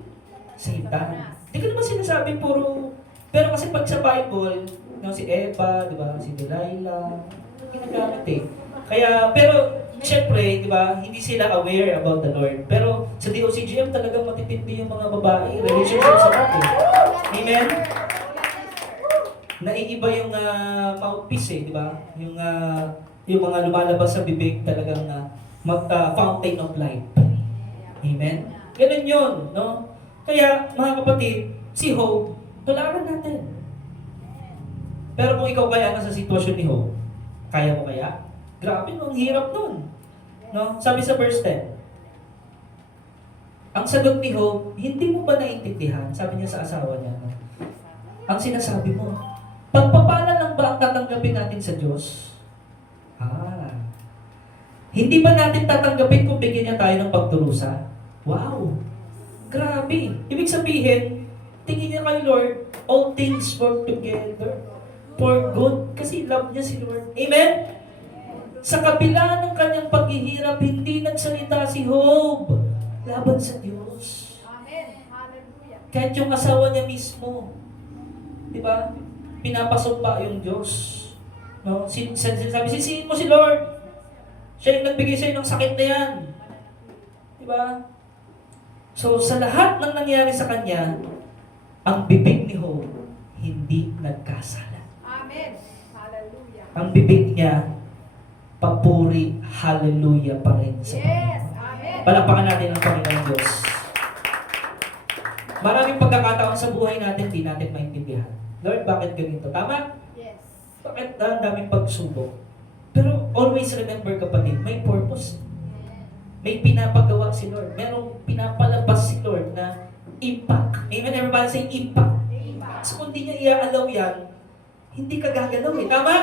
Satan. Hindi ko naman sinasabi puro... Pero kasi pag sa Bible, no, si Eva, di ba, si Delilah, ginagamit eh. Kaya, pero, syempre, di ba, hindi sila aware about the Lord. Pero sa DOCGM talagang matitindi yung mga babae, relationship sa natin. Amen? Naiiba yung mouthpiece eh, di ba? Yung mga lumalabas sa bibig talagang fountain of life. Amen? Ganun yun, no? Kaya, mga kapatid, si Job, tularan natin. Pero kung ikaw kaya nasa sitwasyon ni Job, kaya mo kaya? Grabe, no? Ang hirap nun. No? Sabi sa verse 10, ang sagot ni Job, hindi mo ba naiintindihan? Sabi niya sa asawa niya, no? Ang sinasabi mo, pagpapala lang ba ang tatanggapin natin sa Diyos? Hindi ba natin tatanggapin kung bigyan niya tayo ng pagdurusa? Wow! Grabe! Ibig sabihin, tingin niya kay Lord, all things work together for good. Kasi love niya si Lord. Amen? Sa kabila ng kanyang paghihirap, hindi nagsalita si Job laban sa Diyos. Amen. Hallelujah. Kahit yung asawa niya mismo, di ba? Pinapasumpa yung Diyos. No? Sabi, sisihin mo si Lord. Siya yung nagbigay sa'yo ng sakit na yan. Di ba? So, sa lahat ng nangyari sa kanya, ang bibig ni Job hindi nagkasala. Amen. Hallelujah. Ang bibig niya, papuri, hallelujah pa rin sa Yes. Panginoon. Amen. Palapakan natin ang Panginoon Diyos. Maraming pagkakataon sa buhay natin, di natin maintindihan. Lord, bakit ganito? Tama? Yes. Bakit ang daming pagsubok? Pero always remember kapatid, may purpose. May pinapagawa si Lord. Merong pinapalabas si Lord na impact. Amen? Everybody say impact. So kung di niya iaalaw yan, hindi ka gagalaw eh. Tama?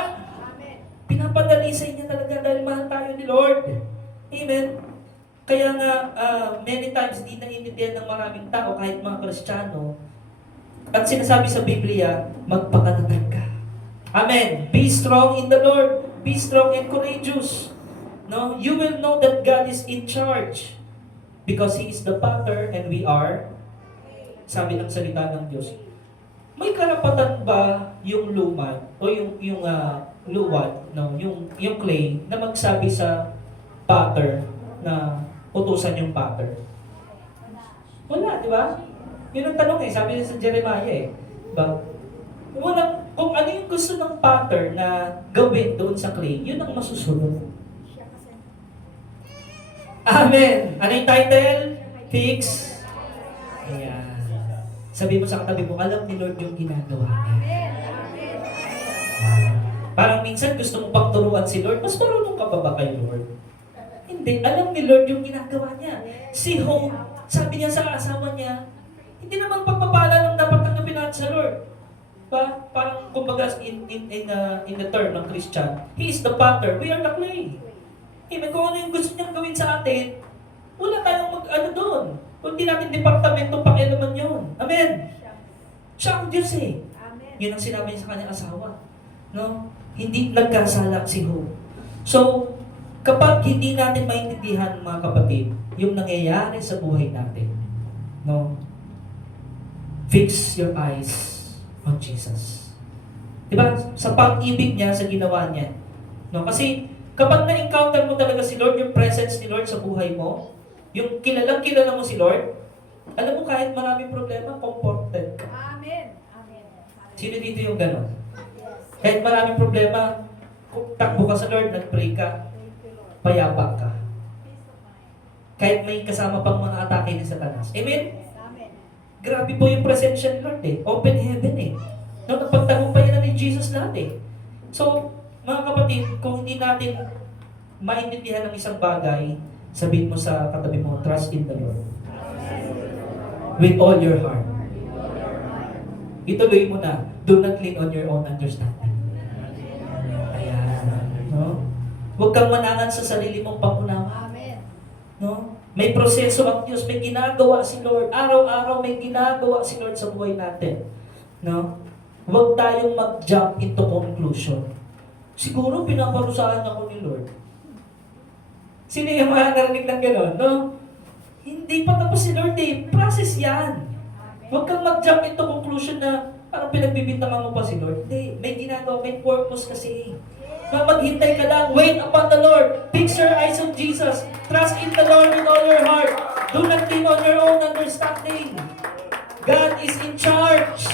Amen. Pinapadalisay niya talaga dahil mahal tayo ni Lord. Amen? Kaya nga, many times di naiintindihan ng maraming tao, kahit mga Kristiyano, At sinasabi sa Biblia, magpakatatag ka. Amen. Be strong in the Lord. Be strong and courageous. No, you will know that God is in charge because He is the potter and we are, sabi ng salita ng Diyos. May karapatan ba yung lumad o yung luwad, no, yung clay na magsabi sa potter na utusan yung potter? Wala, di ba? Yun ang tanong sabi niya sa Jeremiah Diba? Walang, kung ano yung gusto ng potter na gawin doon sa clay, yun ang masusunod. Amen! Ano yung title? Fix. Ayan. Sabi mo sa katabi mo, alam ni Lord yung ginagawa niya. Parang minsan gusto mo pang turuan si Lord, mas marunong ka pa ba kay Lord? Hindi, alam ni Lord yung ginagawa niya. Si Hope, sabi niya sa asawa niya, hindi naman pagpapala lang dapat tanggapin natin sa Lord. Parang kumbaga in the term ng Christian, He is the potter, we are the clay. Amen. Kung ano yung gusto niyang gawin sa atin, wala tayong doon. Kung di natin departamento, pakialaman yun. Amen. Siya ang Diyos Amen. Yun ang sinabi niya sa kanyang asawa. No? Hindi nagkasala si Hope. So, kapag hindi natin maintindihan, mga kapatid, yung nangyayari sa buhay natin, no? Fix your eyes on Jesus. Diba? Sa pag-ibig niya, sa ginawa niya. No? Kasi, kapag na-encounter mo talaga si Lord, yung presence ni Lord sa buhay mo, yung kilala mo si Lord, alam mo kahit maraming problema, comforted ka. Amen. Amen. Sino dito yung gano'n? Kahit maraming problema, kung takbo ka sa Lord, nag-pray ka, payapa ka. Kahit may kasama pang mga atake ni Satanas. Amen? Amen. Grabe po yung presensya ni Lord Open heaven No, napagtagumpayan na ni Jesus lahat So, mga kapatid, kung hindi natin maintindihan ng isang bagay, sabihin mo sa katabi mo, trust in the Lord. With all your heart. Ituloy mo na, do not lean on your own understanding. Ayan. No? Huwag kang manangan sa sarili mong pangunawa. Amen. No? May proseso ang Diyos, may ginagawa si Lord. Araw-araw may ginagawa si Lord sa buhay natin. No? Huwag tayong mag-jump into conclusion. Siguro pinaparusahan ako ni Lord. Sino yung mga narinig ng gano'n, no? Hindi pa tapos si Lord Process yan. Huwag kang mag-jump into conclusion na parang pinagbibintangan mo pa si Lord. Hindi. May ginagawa, may purpose kasi. Na maghintay ka lang. Wait upon the Lord. Fix your eyes on Jesus. Trust in the Lord with all your heart. Do not lean on your own understanding. God is in charge.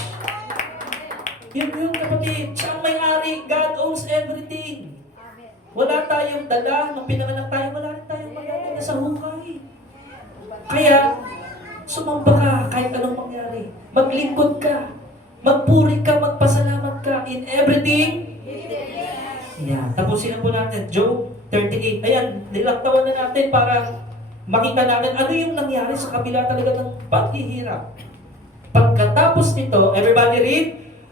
Yun yung kapatid. Siya ang may-ari. God owns everything. Wala tayong dala. Nung pinanganak tayo, wala rin tayong magdadala sa hukay. Kaya, sumamba ka kahit anong mangyari. Maglingkod ka. Magpuri ka, magpasalamat ka in everything. Yeah. Tapusin na po natin. Job 38. Ayan, nilaktawan na natin para makita natin ano yung nangyari sa kabila talaga ng paghihirap. Pagkatapos nito, everybody read,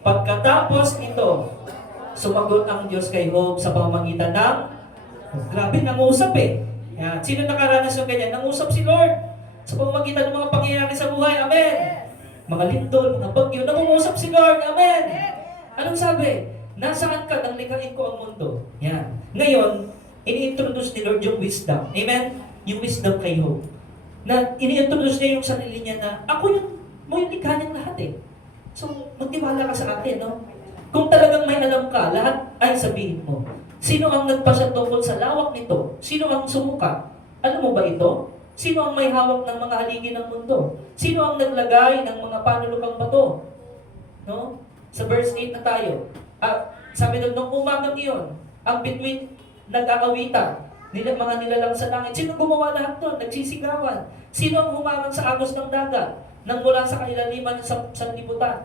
pagkatapos nito, sumagot ang Diyos kay Job sa pamamagitan ng, grabe, nangusap Yan. Sino nakaranas yung ganyan? Nangusap si Lord sa pamamagitan ng mga pangyayari sa buhay. Amen. Mga lindol, mga bagyo, nangungusap si Lord. Amen. Anong sabi? Nasaan ka nang likhain ko ang mundo? Yan. Ngayon, ini-introduce ni Lord yung wisdom. Amen? Yung wisdom kay Job. Na ini-introduce niya yung sarili niya na, ako yung likha niyang lahat So, magtiwala ka sa akin, no? Kung talagang may alam ka, lahat ay sabihin mo. Sino ang nagpasya tungkol sa lawak nito? Sino ang sumuka? Alam mo ba ito? Sino ang may hawak ng mga haligi ng mundo? Sino ang naglagay ng mga panulukang bato? No? Sa verse 8 na tayo. Sabi doon, nung umagang iyon, ang bituin nag-aawitan, mga nilalang sa langit. Sino gumawa lahat doon? Nagsisigawan. Sino ang humarang sa agos ng dagat? Nang mula sa kailaliman sa sanlibutan.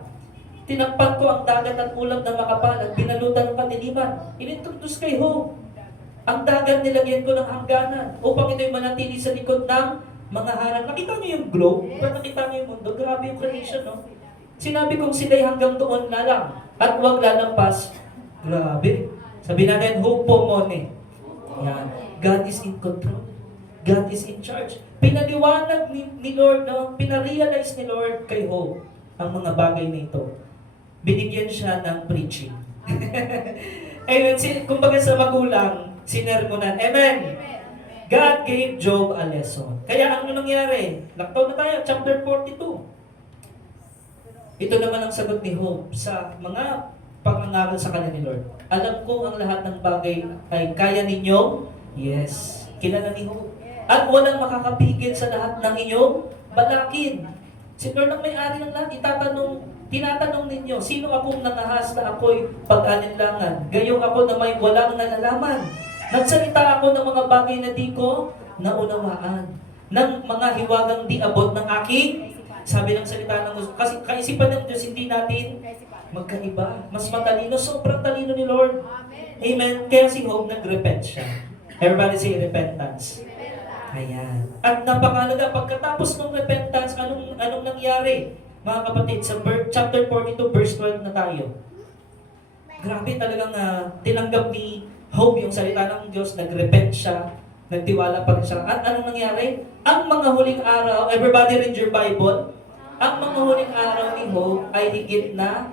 Tinakpan ko ang dagat at ulam na makapal at binalutan ng kadiliman. Inintroduce kay Job. Ang dagat nilagyan ko ng hangganan upang ito'y manatili sa likod ng mga harang. Nakita niyo yung globe? Pero nakita niyo yung mundo? Grabe yung creation, no? Sinabi kong sila'y hanggang doon na lang at huwag lalampas. Grabe. Sabi natin, hope po mone. Yan. God is in control. God is in charge. Pinaliwanag ni Lord, no? Pinarealize ni Lord kay Job ang mga bagay na ito. Binigyan siya ng preaching. Amen. Kumbaga sa magulang, sinermonan. Amen. God gave Job a lesson. Kaya ano nangyari? Naktaon na tayo, chapter 42. Ito naman ang sagot ni Job sa mga pangangaral sa kanya ni Lord. Alam ko ang lahat ng bagay ay kaya ninyo. Yes. Kilala ni Job. At walang makakapigil sa lahat ng inyong balakid. Si Lord ang may-ari ng lahat. Tinatanong ninyo, sino akong nangahas na ako'y pag-alinlangan? Gayong ako na may walang nalalaman. Nagsalita ako ng mga bagay na di ko naunawaan. Ng mga hiwagang di abot ng aking, sabi ng salita ng Diyos, kasi kaisipan ng Diyos, hindi natin magkaiba. Mas matalino, sobrang talino ni Lord. Amen. Kaya si Job nag-repent siya. Everybody say repentance. Ayan. At napakalaga, pagkatapos ng repentance, anong nangyari? Mga kapatid, sa chapter 42, verse 12 na tayo. Grabe talagang tinanggap ni Job yung salita ng Diyos, nag-repent siya, nagtiwala pa rin siya. At anong nangyari? Ang mga huling araw, everybody read your Bible, ang mga huling araw ni Job ay higit na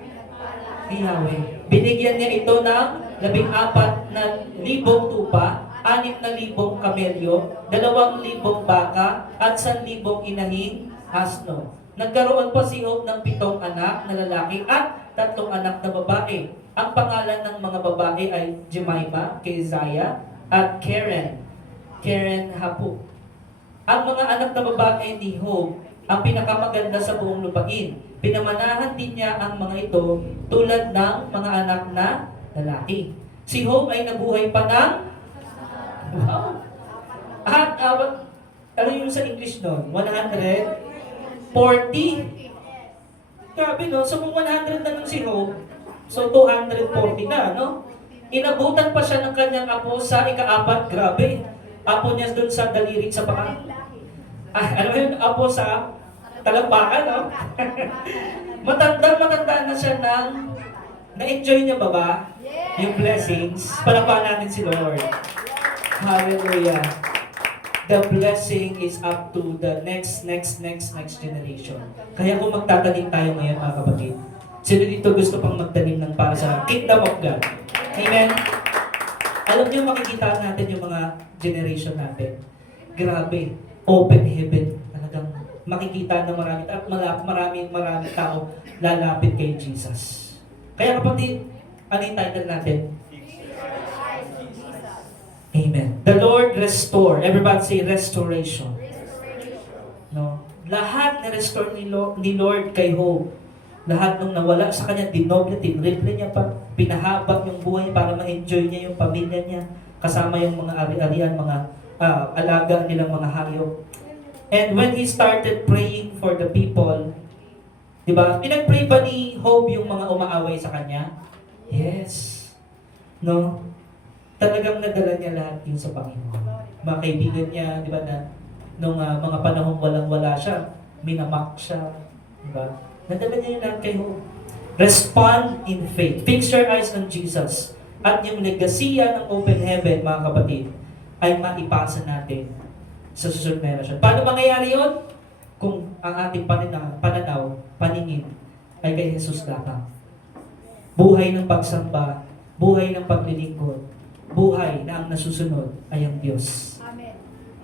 ni Yahweh. Binigyan niya ito ng 14,000 tupa, 6,000 kamelyo, 2,000 baka, at 1,000 inahing asno. Nagkaroon pa si Job ng 7 anak na lalaki at 3 anak na babae. Ang pangalan ng mga babae ay Jemima, Keziah, at Karen Hapu. Ang mga anak na babae ni Job ang pinakamaganda sa buong lupain. Pinamanahan din niya ang mga ito tulad ng mga anak na lalaki. Si Job ay nabuhay pa ng at ano yung sa English doon? 140? Grabe no? So kung 100 na nun si Job, so 240 na, no? Inabutan pa siya ng kanyang apo sa ika-4. Grabe. Apo niya doon sa daliri sa paa. Ano yun? Apo sa talampakan, no? Matanda na siya ng na-enjoy niya ba? Yung blessings. Palapakan natin si Lord. Hallelujah. The blessing is up to the next generation. Kaya kung magtatanim tayo ngayon, mga kapatid, sino dito gusto pang magtanim ng para sa Kingdom of God? Amen? Alam niyo, makikita natin yung mga generation natin. Grabe, open heaven. Talagang makikita na maraming tao lalapit kay Jesus. Kaya kapatid, ano yung title natin? Amen. The Lord restore. Everybody say restoration. No? Lahat na restore ni Lord kay Job. Lahat nung nawala sa kanya, dinoble, tinriple niya pa, pinahabak yung buhay para ma-enjoy niya yung pamilya niya, kasama yung mga ari-arian, mga alaga nilang mga hayop. And when he started praying for the people, di ba? Pinag-pray ba ni Job yung mga umaaway sa kanya? Yes. No? Talagang nadala niya lahat yun sa Panginoon. Mga kaibigan niya, di ba, na nung mga panahong walang-wala siya, minamak siya, di ba? Nadala niya yun lahat kay Job. Respond in faith. Fix your eyes on Jesus. At yung legasiya ng open heaven, mga kapatid, ay maipasa natin sa susunod na henerasyon. Paano mangyayari yun? Kung ang ating paningin, ay kay Jesus lamang. Buhay ng pagsamba, buhay ng paglilingkod, buhay na ang nasusunod ay ang Diyos. Amen.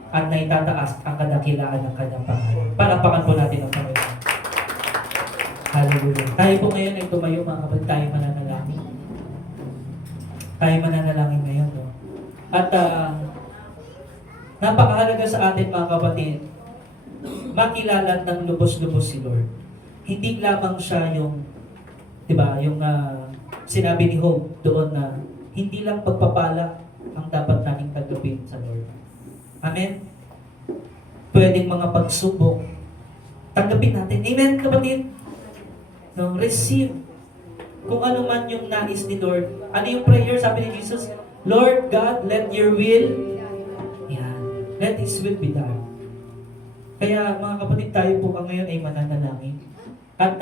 At naitataas ang kadakilaan ng kanyang pangalan. Palapakan po natin ang Panginoon. Hallelujah. Tayo po ngayon ay tumayo, mga kapatid, tayo mananalangin. Tayo mananalangin ngayon, no? At napakahalaga sa atin, mga kapatid, makilala ng lubos-lubos si Lord. Hindi lamang siya yung, di ba, yung sinabi ni Job doon na hindi lang pagpapala ang dapat nating tanggapin sa Lord. Amen? Pwedeng mga pagsubok, tanggapin natin. Amen, kapatid? No, receive. Kung ano man yung nais ni Lord. Ano yung prayer? Sabi ni Jesus, Lord God, let your will, yan, let His will be done. Kaya mga kapatid, tayo po ngayon ay mananalangin. At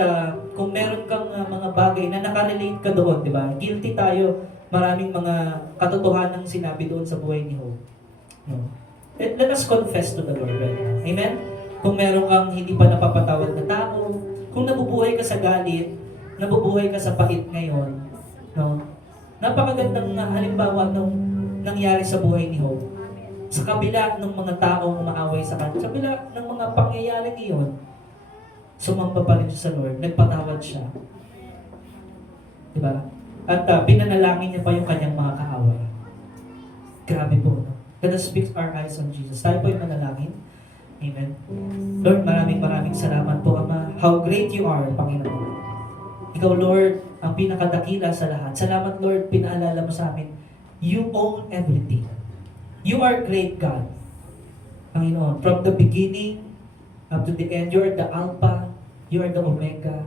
kung meron kang mga bagay na nakarelate ka doon, di ba? Guilty tayo. Maraming mga katotohanan sinabi doon sa buhay ni Job. No? Let us confess to the Lord right now. Amen? Kung meron kang hindi pa napapatawad na tao, kung nabubuhay ka sa galit, nabubuhay ka sa pait ngayon, no? Napakagandang halimbawa nung nangyari sa buhay ni Job. Sa kabila ng mga taong umaaway sa kanya, sa kabila ng mga pangyayaring iyon, sumamba pa rin siya sa Lord, nagpatawad siya. Diba? At pinanalangin niya pa yung kanyang mga kaaway. Grabe po, no? Let us fix our eyes on Jesus. Tayo po yung manalangin. Amen. Lord, maraming salamat po, Ama. How great you are, Panginoon. Ikaw, Lord, ang pinakadakila sa lahat. Salamat, Lord, pinaalala mo sa amin. You own everything. You are great, God. Panginoon, from the beginning up to the end, you are the Alpha, you are the Omega,